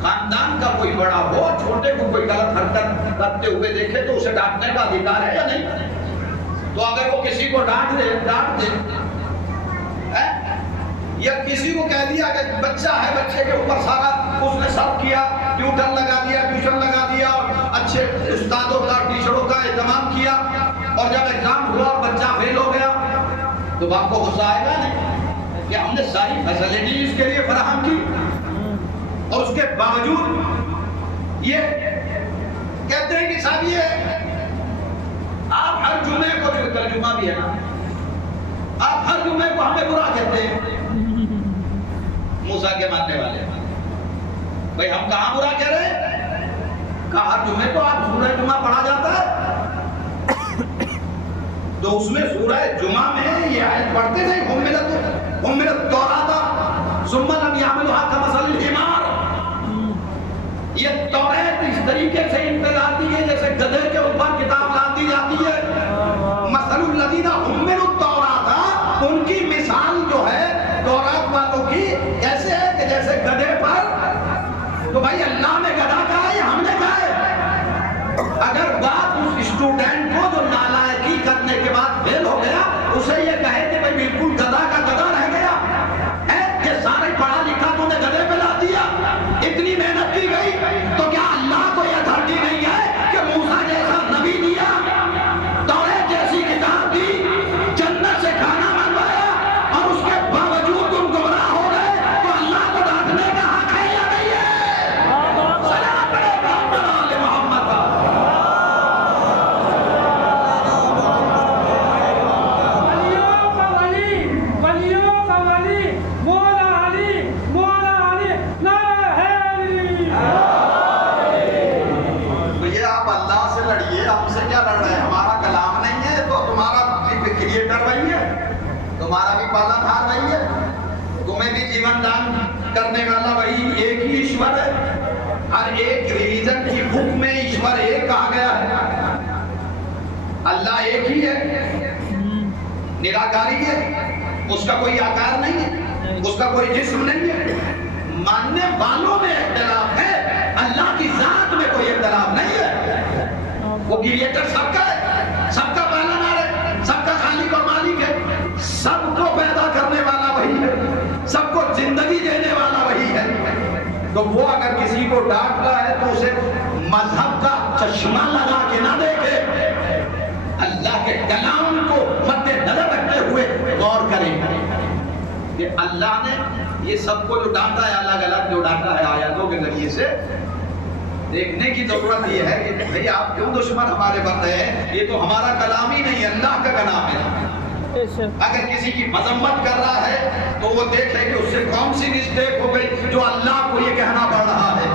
خاندان کا کوئی بڑا ہو چھوٹے کو کوئی غلط حرکت کرتے ہوئے دیکھے تو اسے ڈانٹنے کا ادھیکار ہے یا نہیں؟ تو اگر وہ کسی کو ڈانٹ دے یا کسی کو کہہ دیا کہ بچہ ہے، بچے کے اوپر سارا اس نے سب کیا، ٹیوٹر لگا دیا، ٹیوشن لگا دیا اور اچھے استادوں کا ٹیچروں کا اہتمام کیا، اور جب ایگزام ہوا اور بچہ فیل ہو گیا تو باپ کو غصہ آئے گا نہیں کہ ہم نے ساری فیسلٹی اس کے لیے فراہم کی اور اس کے باوجود یہ کہتے ہیں کہ صاحب یہ آپ ہر جمعے کو، جو ترجمہ بھی ہے نا، آپ ہر جمعے کو ہمیں برا کہتے ہیں، موسیٰ کے ماننے والے بھائی ہم کہاں برا کہہ رہے ہیں؟ کہا ہر جمعے کو آپ سورہ جمعہ پڑھا جاتا ہے تو اس میں سورہ جمعہ میں یہ آیت پڑھتے نہیں، حملت توراۃ ثم لم يحملها كمثل الحمار، یہ توریت اس طریقے سے انتظار دی ہے جیسے گدھے کے اوپر کتاب لا دی جاتی ہے۔ مثل الذین حملوا التوراۃ، ان کی مثال جو ہے تورات والوں کی ایسے ہے کہ جیسے گدھے پر، تو بھائی اللہ نے گدھا کہا ہے یا ہم نے کہا ہے؟ اگر بات اس اسٹوڈنٹ کو جو نالائقی کرنے کے بعد فیل ہو گیا اسے یہ کہے کہ بھائی بالکل گدھا کا گدھا رہ گیا ہے، یہ سارے پڑھا لکھا تو نے گدھے پہ لا دیا، اتنی محنت کی گئی، تو کیا اللہ کو یہ اتھارٹی نہیں ہے کہ موسیٰ جیسا نبی دیا، توریت جیسی کتاب دی، جنت سے کھانا منوایا اور اس کے باوجود تم گمراہ ہو گئے، تو اللہ کو ڈانٹنے کا حق ہے یا نہیں ہے؟ سلام پڑھے محمد آل محمد کا۔ ولیوں کا ولی مولا علی نعرہ حیدری۔ تو یہ آپ اللہ سے لڑیے، ہم سے کیا لڑ رہے ہیں؟ ہمارا کلام نہیں ہے تو تمہارا بھی کریٹر وہی ہے، تمہارا بھی پالن ہار وہی ہے، تمہیں بھی جیون دان کرنے والا وہی ایک ہی ایشور ہے، ہر ایک ریلیجن کی بک میں ایشور ایک کہا گیا ہے، اللہ ایک ہی ہے، نراکاری ہے، اس کا کوئی آکار نہیں ہے، اس کا کوئی جسم نہیں ہے، ماننے والوں میں اختلاف ہے، اللہ کی ذات میں کوئی اختلاف نہیں ہے، وہ کریٹر سب کا ہے، سب کا پالنہار ہے، سب کا خالق اور مالک ہے، سب کو پیدا کرنے والا وہی ہے، سب کو زندگی دینے والا وہی ہے، تو وہ اگر کسی کو ڈانٹتا ہے تو اسے مذہب کا چشمہ لگا کے نہ دیکھے، اللہ کے کلام کو مد نظر رکھتے ہوئے غور کریں کہ اللہ نے یہ سب کو جو ڈانٹا ہے، الگ الگ جو ڈانٹا ہے آیاتوں کے ذریعے سے، دیکھنے کی ضرورت یہ ہے کہ بھئی آپ کیوں دشمن ہمارے بن رہے ہیں؟ یہ تو ہمارا کلام ہی نہیں، اللہ کا کلام ہے۔ اگر کسی کی مذمت کر رہا ہے تو وہ دیکھے کہ اس سے کون سی مسٹیک ہو گئی جو اللہ کو یہ کہنا پڑ رہا ہے،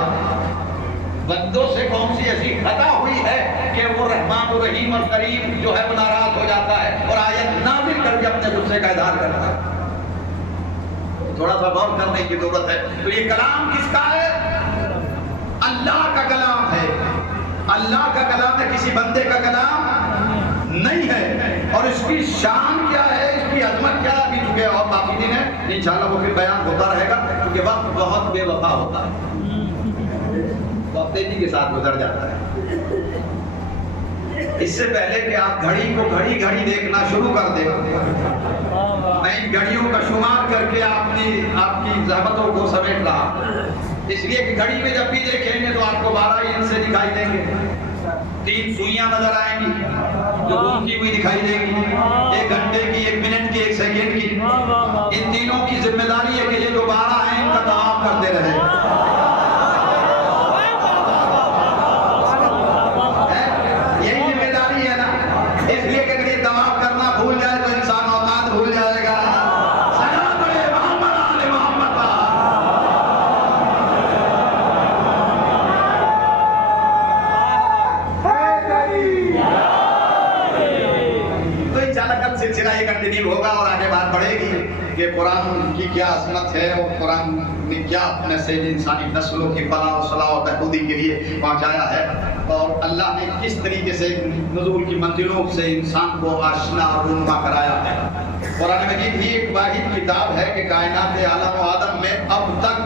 بندوں سے کون سی ایسی خطا ہوئی ہے کہ وہ رحمان و رحیم اور کریم جو ہے وہ ناراض ہو جاتا ہے اور آیت نازل کر کے اپنے غصے کا اظہار کرتا ہے۔ تھوڑا سا غور کرنے کی ضرورت ہے۔ تو یہ کلام کس کا ہے؟ اللہ کا کلام ہے، اللہ کا کلام ہے، کسی بندے کا کلام نہیں ہے۔ اور اس کی شان کیا ہے، اس کی عظمت کیا ہے، ابھی چکے اور باقی دن ہے، انشاءاللہ وہ پھر بیان ہوتا رہے گا، کیونکہ وقت بہت بے وفا ہوتا ہے، بہت تیزی کے ساتھ گزر جاتا ہے۔ اس سے پہلے کہ آپ گھڑی کو گھڑی گھڑی دیکھنا شروع کر دیں، میں ان گھڑیوں کا شمار کر کے آپ کی زحمتوں کو سمیٹ رہا، اس لیے کہ گھڑی میں جب بھی دیکھیں گے تو آپ کو 12 انچ سے دکھائی دیں گے، 3 سوئیاں نظر آئیں گی جو گھومتی ہوئی دکھائی دیں گی، 1 گھنٹے کی، 1 منٹ کی، 1 سیکنڈ کی۔ ان تینوں کی ذمہ داری ہے کہ یہ جو 12 ہیں ان کا طواف کرتے رہے، یہی ذمہ داری ہے نا، اس لیے کہ اگر یہ طواف کرنا بھول جائے تو انسان اوقات بھول جائے گا۔ سلام علیہ محمد آل محمد۔ تو انشاءاللہ کل سلسلہ یہ کنٹینیو ہوگا اور آگے بات بڑھے گی کہ قرآن کی کیا عظمت ہے اور قرآن نے کیا اپنے سے انسانی نسلوں کی فلاح و صلاح و بہبودی کے لیے پہنچایا ہے، اور اللہ نے کس طریقے سے نزول کی منزلوں سے انسان کو آشنا اور رونما کرایا ہے۔ قرآن مجید ہی ایک واحد کتاب ہے کہ کائنات عالم و آدم میں اب تک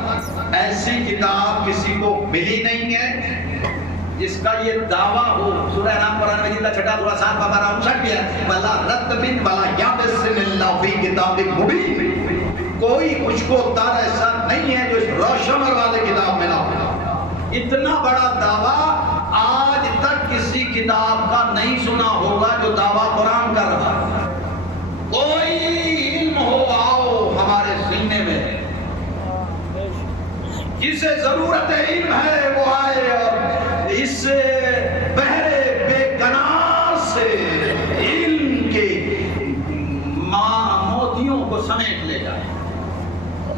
ایسی کتاب کسی کو ملی نہیں ہے جس کا یہ دعویٰ ہو. سورہ نام قرآن مجید کا چھٹا سورہ 7 پارہ 59 کی ہے. وَلَا رَتْبٍ وَلَا يَابِسٍ إِلَّا فِي كِتَابٍ مُبِينٍ. کوئی خوشبودار ایسا نہیں ہے جو اس روشن اور واضح کتاب میں نہ ہو. اتنا بڑا دعویٰ آج تک کسی کتاب کا نہیں سنا ہوگا جو دعویٰ قرآن کر رہا ہے. کوئی علم ہو آؤ ہمارے سینے میں, جسے ضرورت علم ہے وہ آئے اور اس بحر بے کنار سے علم کے موتیوں کو سمیٹ لے جائے.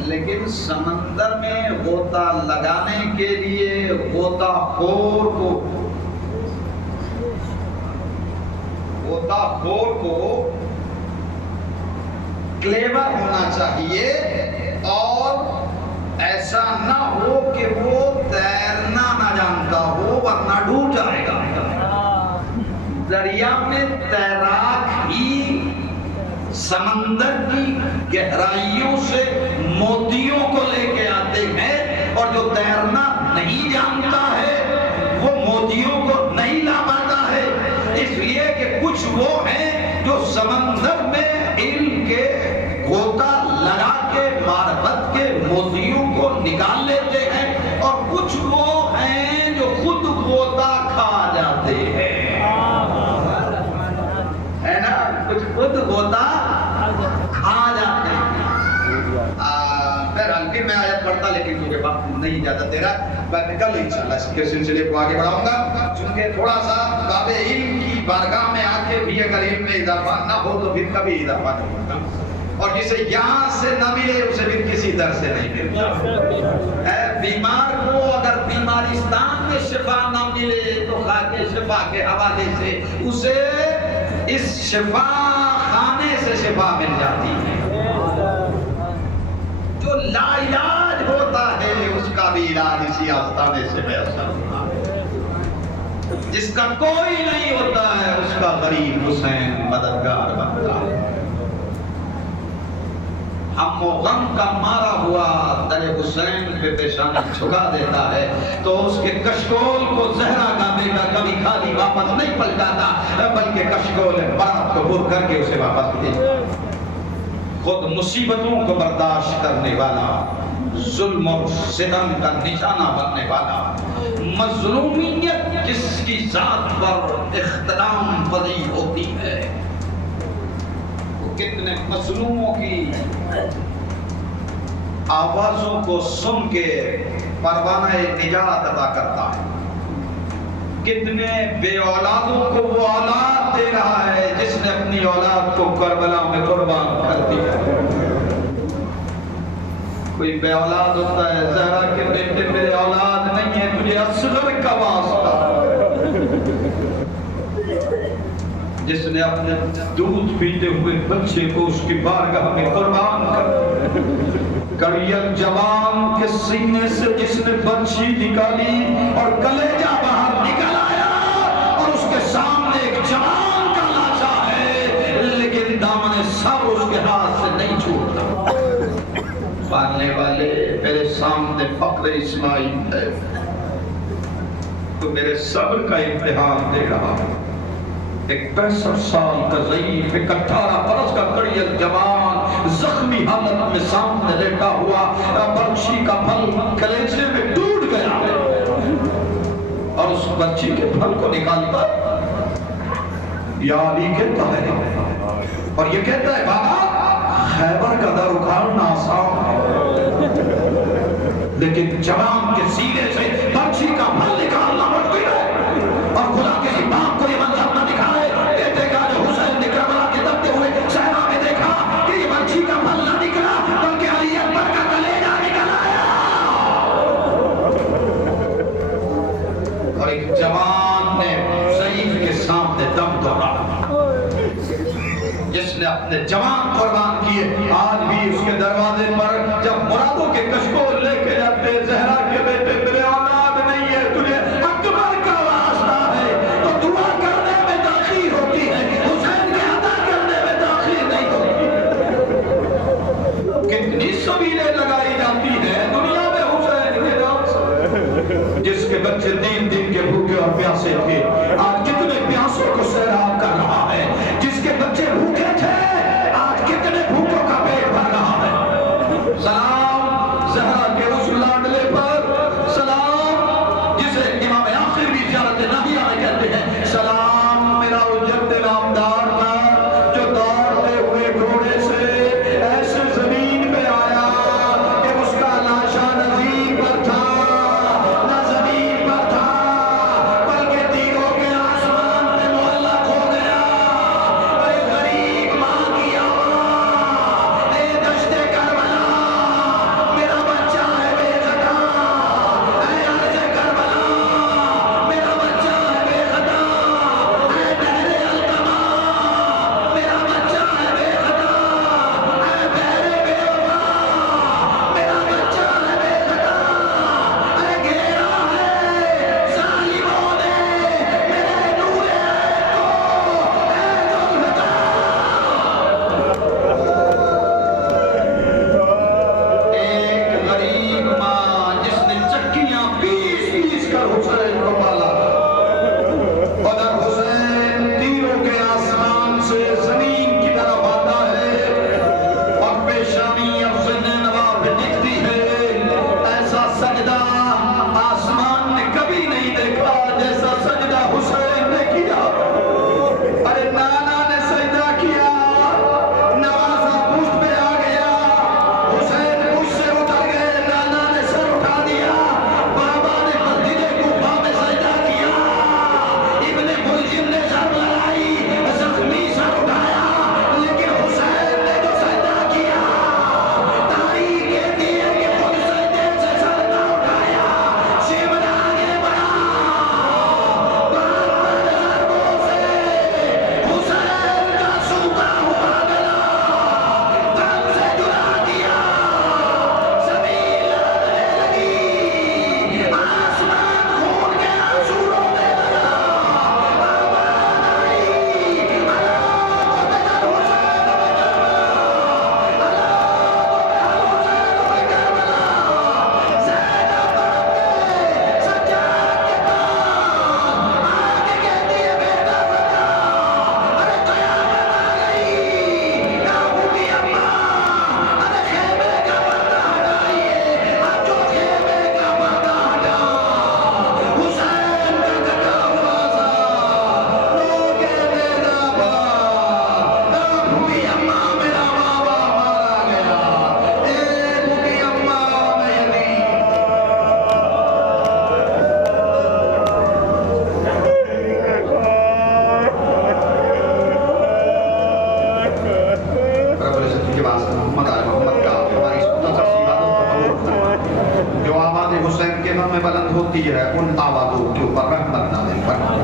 لیکن سمندر میں غوطہ لگانے کے لیے غوطہ خور کو کلیور ہونا چاہیے اور ایسا نہ ہو کہ وہ تیرنا نہ جانتا ہو ورنہ ڈوب جائے گا. دریا میں تیراک ہی سمندر کی گہرائیوں سے موتیوں کو لے کے آتے ہیں, اور جو تیرنا نہیں جانتا ہے وہ موتیوں کو نہیں لا پاتا ہے. اس لیے کہ کچھ وہ ہیں جو سمندر میں علم کے غوطہ لگا کے معرفت کے موتیوں کو نکال لیتے ہیں, اور کچھ وہ ہیں جو خود غوطہ کھا جاتے ہیں, ہے نا, کچھ خود غوطہ کھا جاتے ہیں. بہرحال بھی میں آیت پڑھتا, لیکن کیونکہ وقت نہیں جاتا تیرا, میں کل انشاءاللہ اس کے سلسلے کو آگے بڑھاؤں گا. چونکہ تھوڑا سا باب علم کی بارگاہ میں آ کے بھی اگر علم میں اضافہ نہ ہو تو پھر کبھی اضافہ نہیں ہوتا, اور جسے یہاں سے نہ ملے اسے پھر کسی در سے نہیں ملتا. بیمار کو اگر بیمارستان میں شفا نہ ملے تو خاک شفا کے حوالے سے اسے اس شفا خانے سے شفا مل جاتی ہے. جو لا علاج ہوتا ہے اس کا بھی علاج اسی آستانے سے میسر ہوتا ہے. جس کا کوئی نہیں ہوتا ہے اس کا غریب حسین مددگار بنتا ہے. ہم و غم کا مارا ہوا در حسین پہ پیشانی جھکا دیتا ہے تو اس کے کشکول کو زہرا کا بیٹا کبھی خالی واپس نہیں پلٹاتا, بلکہ کشکول بات کو بھر کر کے اسے واپس دے. خود مصیبتوں کو برداشت کرنے والا, ظلم اور ستم کا نشانہ بننے والا, مظلومیت جس کی ذات پر احترام پذیر ہوتی ہے, وہ کتنے مظلوموں کی آوازوں کو سن کے پروانہ نجات عطا کرتا ہے. کتنے بے اولادوں کو وہ اولاد دے رہا ہے جس نے اپنی اولاد کو کربلا میں قربان کر دیا. کوئی بے اولاد ہوتا ہے, زہرا کے بیٹے میرے اولاد نہیں ہے, تجھے اصغر کا واسطہ, جس نے اپنے دودھ پیتے ہوئے بچے کو اس کی بارگاہ میں قربان کر. کڑیل جوان کے سینے سے جس نے بچی نکالی اور کلیجہ باہر نکل آیا, اور اس کے سامنے ایک جوان کا لاشا ہے لیکن دامن سر اس کے ہاتھ سے نہیں چھوٹتا. پالنے والے میرے سامنے فقر اسماعیل ہے تو میرے صبر کا امتحان دے رہا ہے. ایک 65 سال کا ضعیف, ایک 18 برس کا کڑیل جوان زخمی حالت میں سامنے لیٹا ہوا, برچھی کا پھل کلیجے میں ٹوٹ گیا اور اس بچی کے پھل کو نکالتا یا علی کہتا ہے اور یہ کہتا ہے بابا خیبر کا در اکھاڑنا آسان ہے, لیکن جوان کے سینے سے برچھی کا پھل نکالنا مشکل ہے. اور خدا کسی باپ کو یہ منظر نہ دکھائے کہتے کہ جو حسین نے کربلا کے دبتے ہوئے صحرا میں دیکھا کہ یہ برچھی کا پھل نہ نکلا بلکہ علی اکبر کا کلیجہ نکل آیا. اور ایک جوان نے ضعیف کے سامنے دم توڑا, جس نے اپنے جوان قربان کیے. آج بھی اس کے دروازے پر جب مرادوں کے کشکول لے کے جاتے, زہرا کے بیٹے میرے اولاد نہیں ہے, تجھے اکبر کا واسطہ ہے, تو دعا کرنے میں تاخیر ہوتی ہے, حسین کے ادا کرنے میں تاخیر نہیں ہوتی. کتنی سبیلیں لگائی جاتی ہیں دنیا میں حسین رب العزت کے واسطے محمد آل محمد کا ہماری مختصر سی باتوں کو قبول فرما۔ جو آواز حسین کے من میں بلند ہوتی ہے ان آوازوں کے اوپر رحمت نازل فرما۔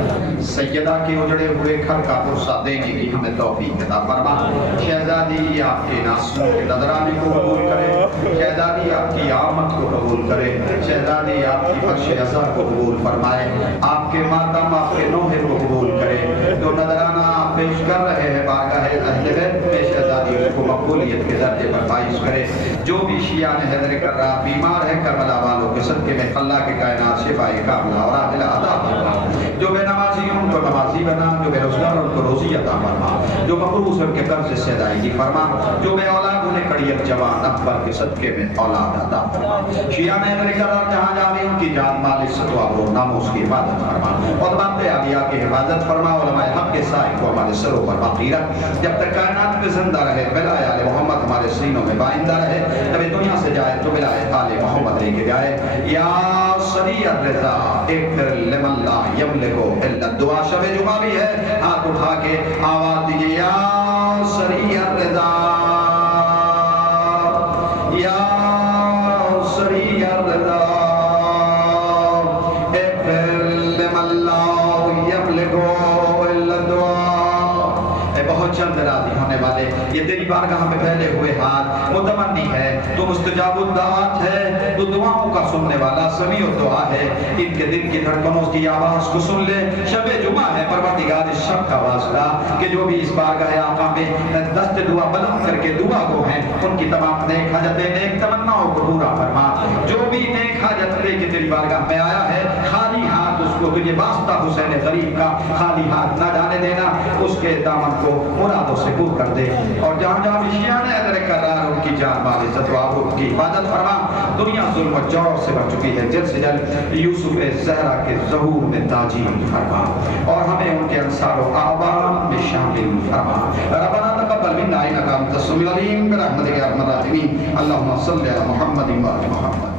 سیدہ کے اجڑے ہوئے گھر کا پرسہ دینے کی ہمیں توفیق عطا فرما۔ شہزادی آپ کے ناصروں کے نذرانے کو قبول کرے، شہزادی آپ کی آمد کو قبول کرے، شہزادی آپ کی بخش عزا کو قبول فرمائے، آپ کے ماتم آپ کے نوحے کو قبول کرے۔ جو نذرانہ آپ پیش کر رہے ہیں بارگاہ اہل بیت میں شہزادی اس کو مقبولیت کے درجے پر فائز کرے۔ جو بھی شیعہ نے حیدر کررار بیمار ہے کربلا والوں کے صدقے میں اللہ کے کائنات شفائے کاملہ اور عاجلہ عطا فرما۔ جو بے نمازی ان کو نمازی بنا، جو بے روزگار ان کو روزی عطا فرما، جو مقروض ان کے قرض سے ادائیگی فرما، جو بے اولاد انہیں کڑیت جوان اکبر کے صدقے میں اولاد عطا فرما۔ شیعہ نے حیدر کررار جہاں جاوے ان کی جان مال عزت و آبرو ناموس کی حفاظت فرما، عظمت عالیہ کی حفاظت فرما، علماء حق کے سائے کو ہمارے سروں پر باقی رکھ، جب تک کائنات میں زندہ رہے بلائے آل محمد ہمارے سینوں میں بائندہ رہے، جب دنیا سے جائے تو بلائے آل محمد لے کے جائے۔ یا سریع الرضا اغفر لمن لا یملک الا الدعاء، شب جمعہ بھی ہے، ہاتھ اٹھا کے آواز دیجئے یا سریع الرضا، یا سریع الرضا اغفر لمن لا یملک الا الدعاء۔ اے بہت جلد راضی ہونے والے، یہ تیری بارگاہ میں پھیلے ہوئے ہاتھ متمنی ہے، تو مستجاب الدعوات ہے، تو دعاؤں کا سننے والا سمیع الدعا ہے، ان کے دل کی دھڑکنوں کی آواز کو سن لے۔ شب جمعہ ہے، پروردگار اس شب کا واسطہ کہ جو بھی اس بارگاہ آقا میں دست دعا بلند کر کے دعا گو ہیں، ان کی تمام نیک حاجتیں نیک تمناؤں کو پورا فرما۔ جو بھی نیک حاجت لے کے تیری بارگاہ میں آیا ہے خالی ہاتھ اس کو تجھے واسطہ حسین غریب کا خالی ہاتھ نہ جانے دینا، اس کے دامن کو مرادوں سے پور کر دے، اور جہاں جہاں بھی شیعہ نے حیدر کررار ان کی جان مال عزت و آبرو کی حفاظت فرما۔ دنیا ظلم و جور سے بچ چکی ہے، جلد سے جلد یوسف زہرا کے ظہور میں تاجیل فرما، اور ہمیں ان کے انصار و اعوان میں شامل فرما۔ ربنا تقبل منا انک انت السمیع العلیم برحمتک یا ارحم الراحمین۔ اللہم صل علی محمد و آل محمد۔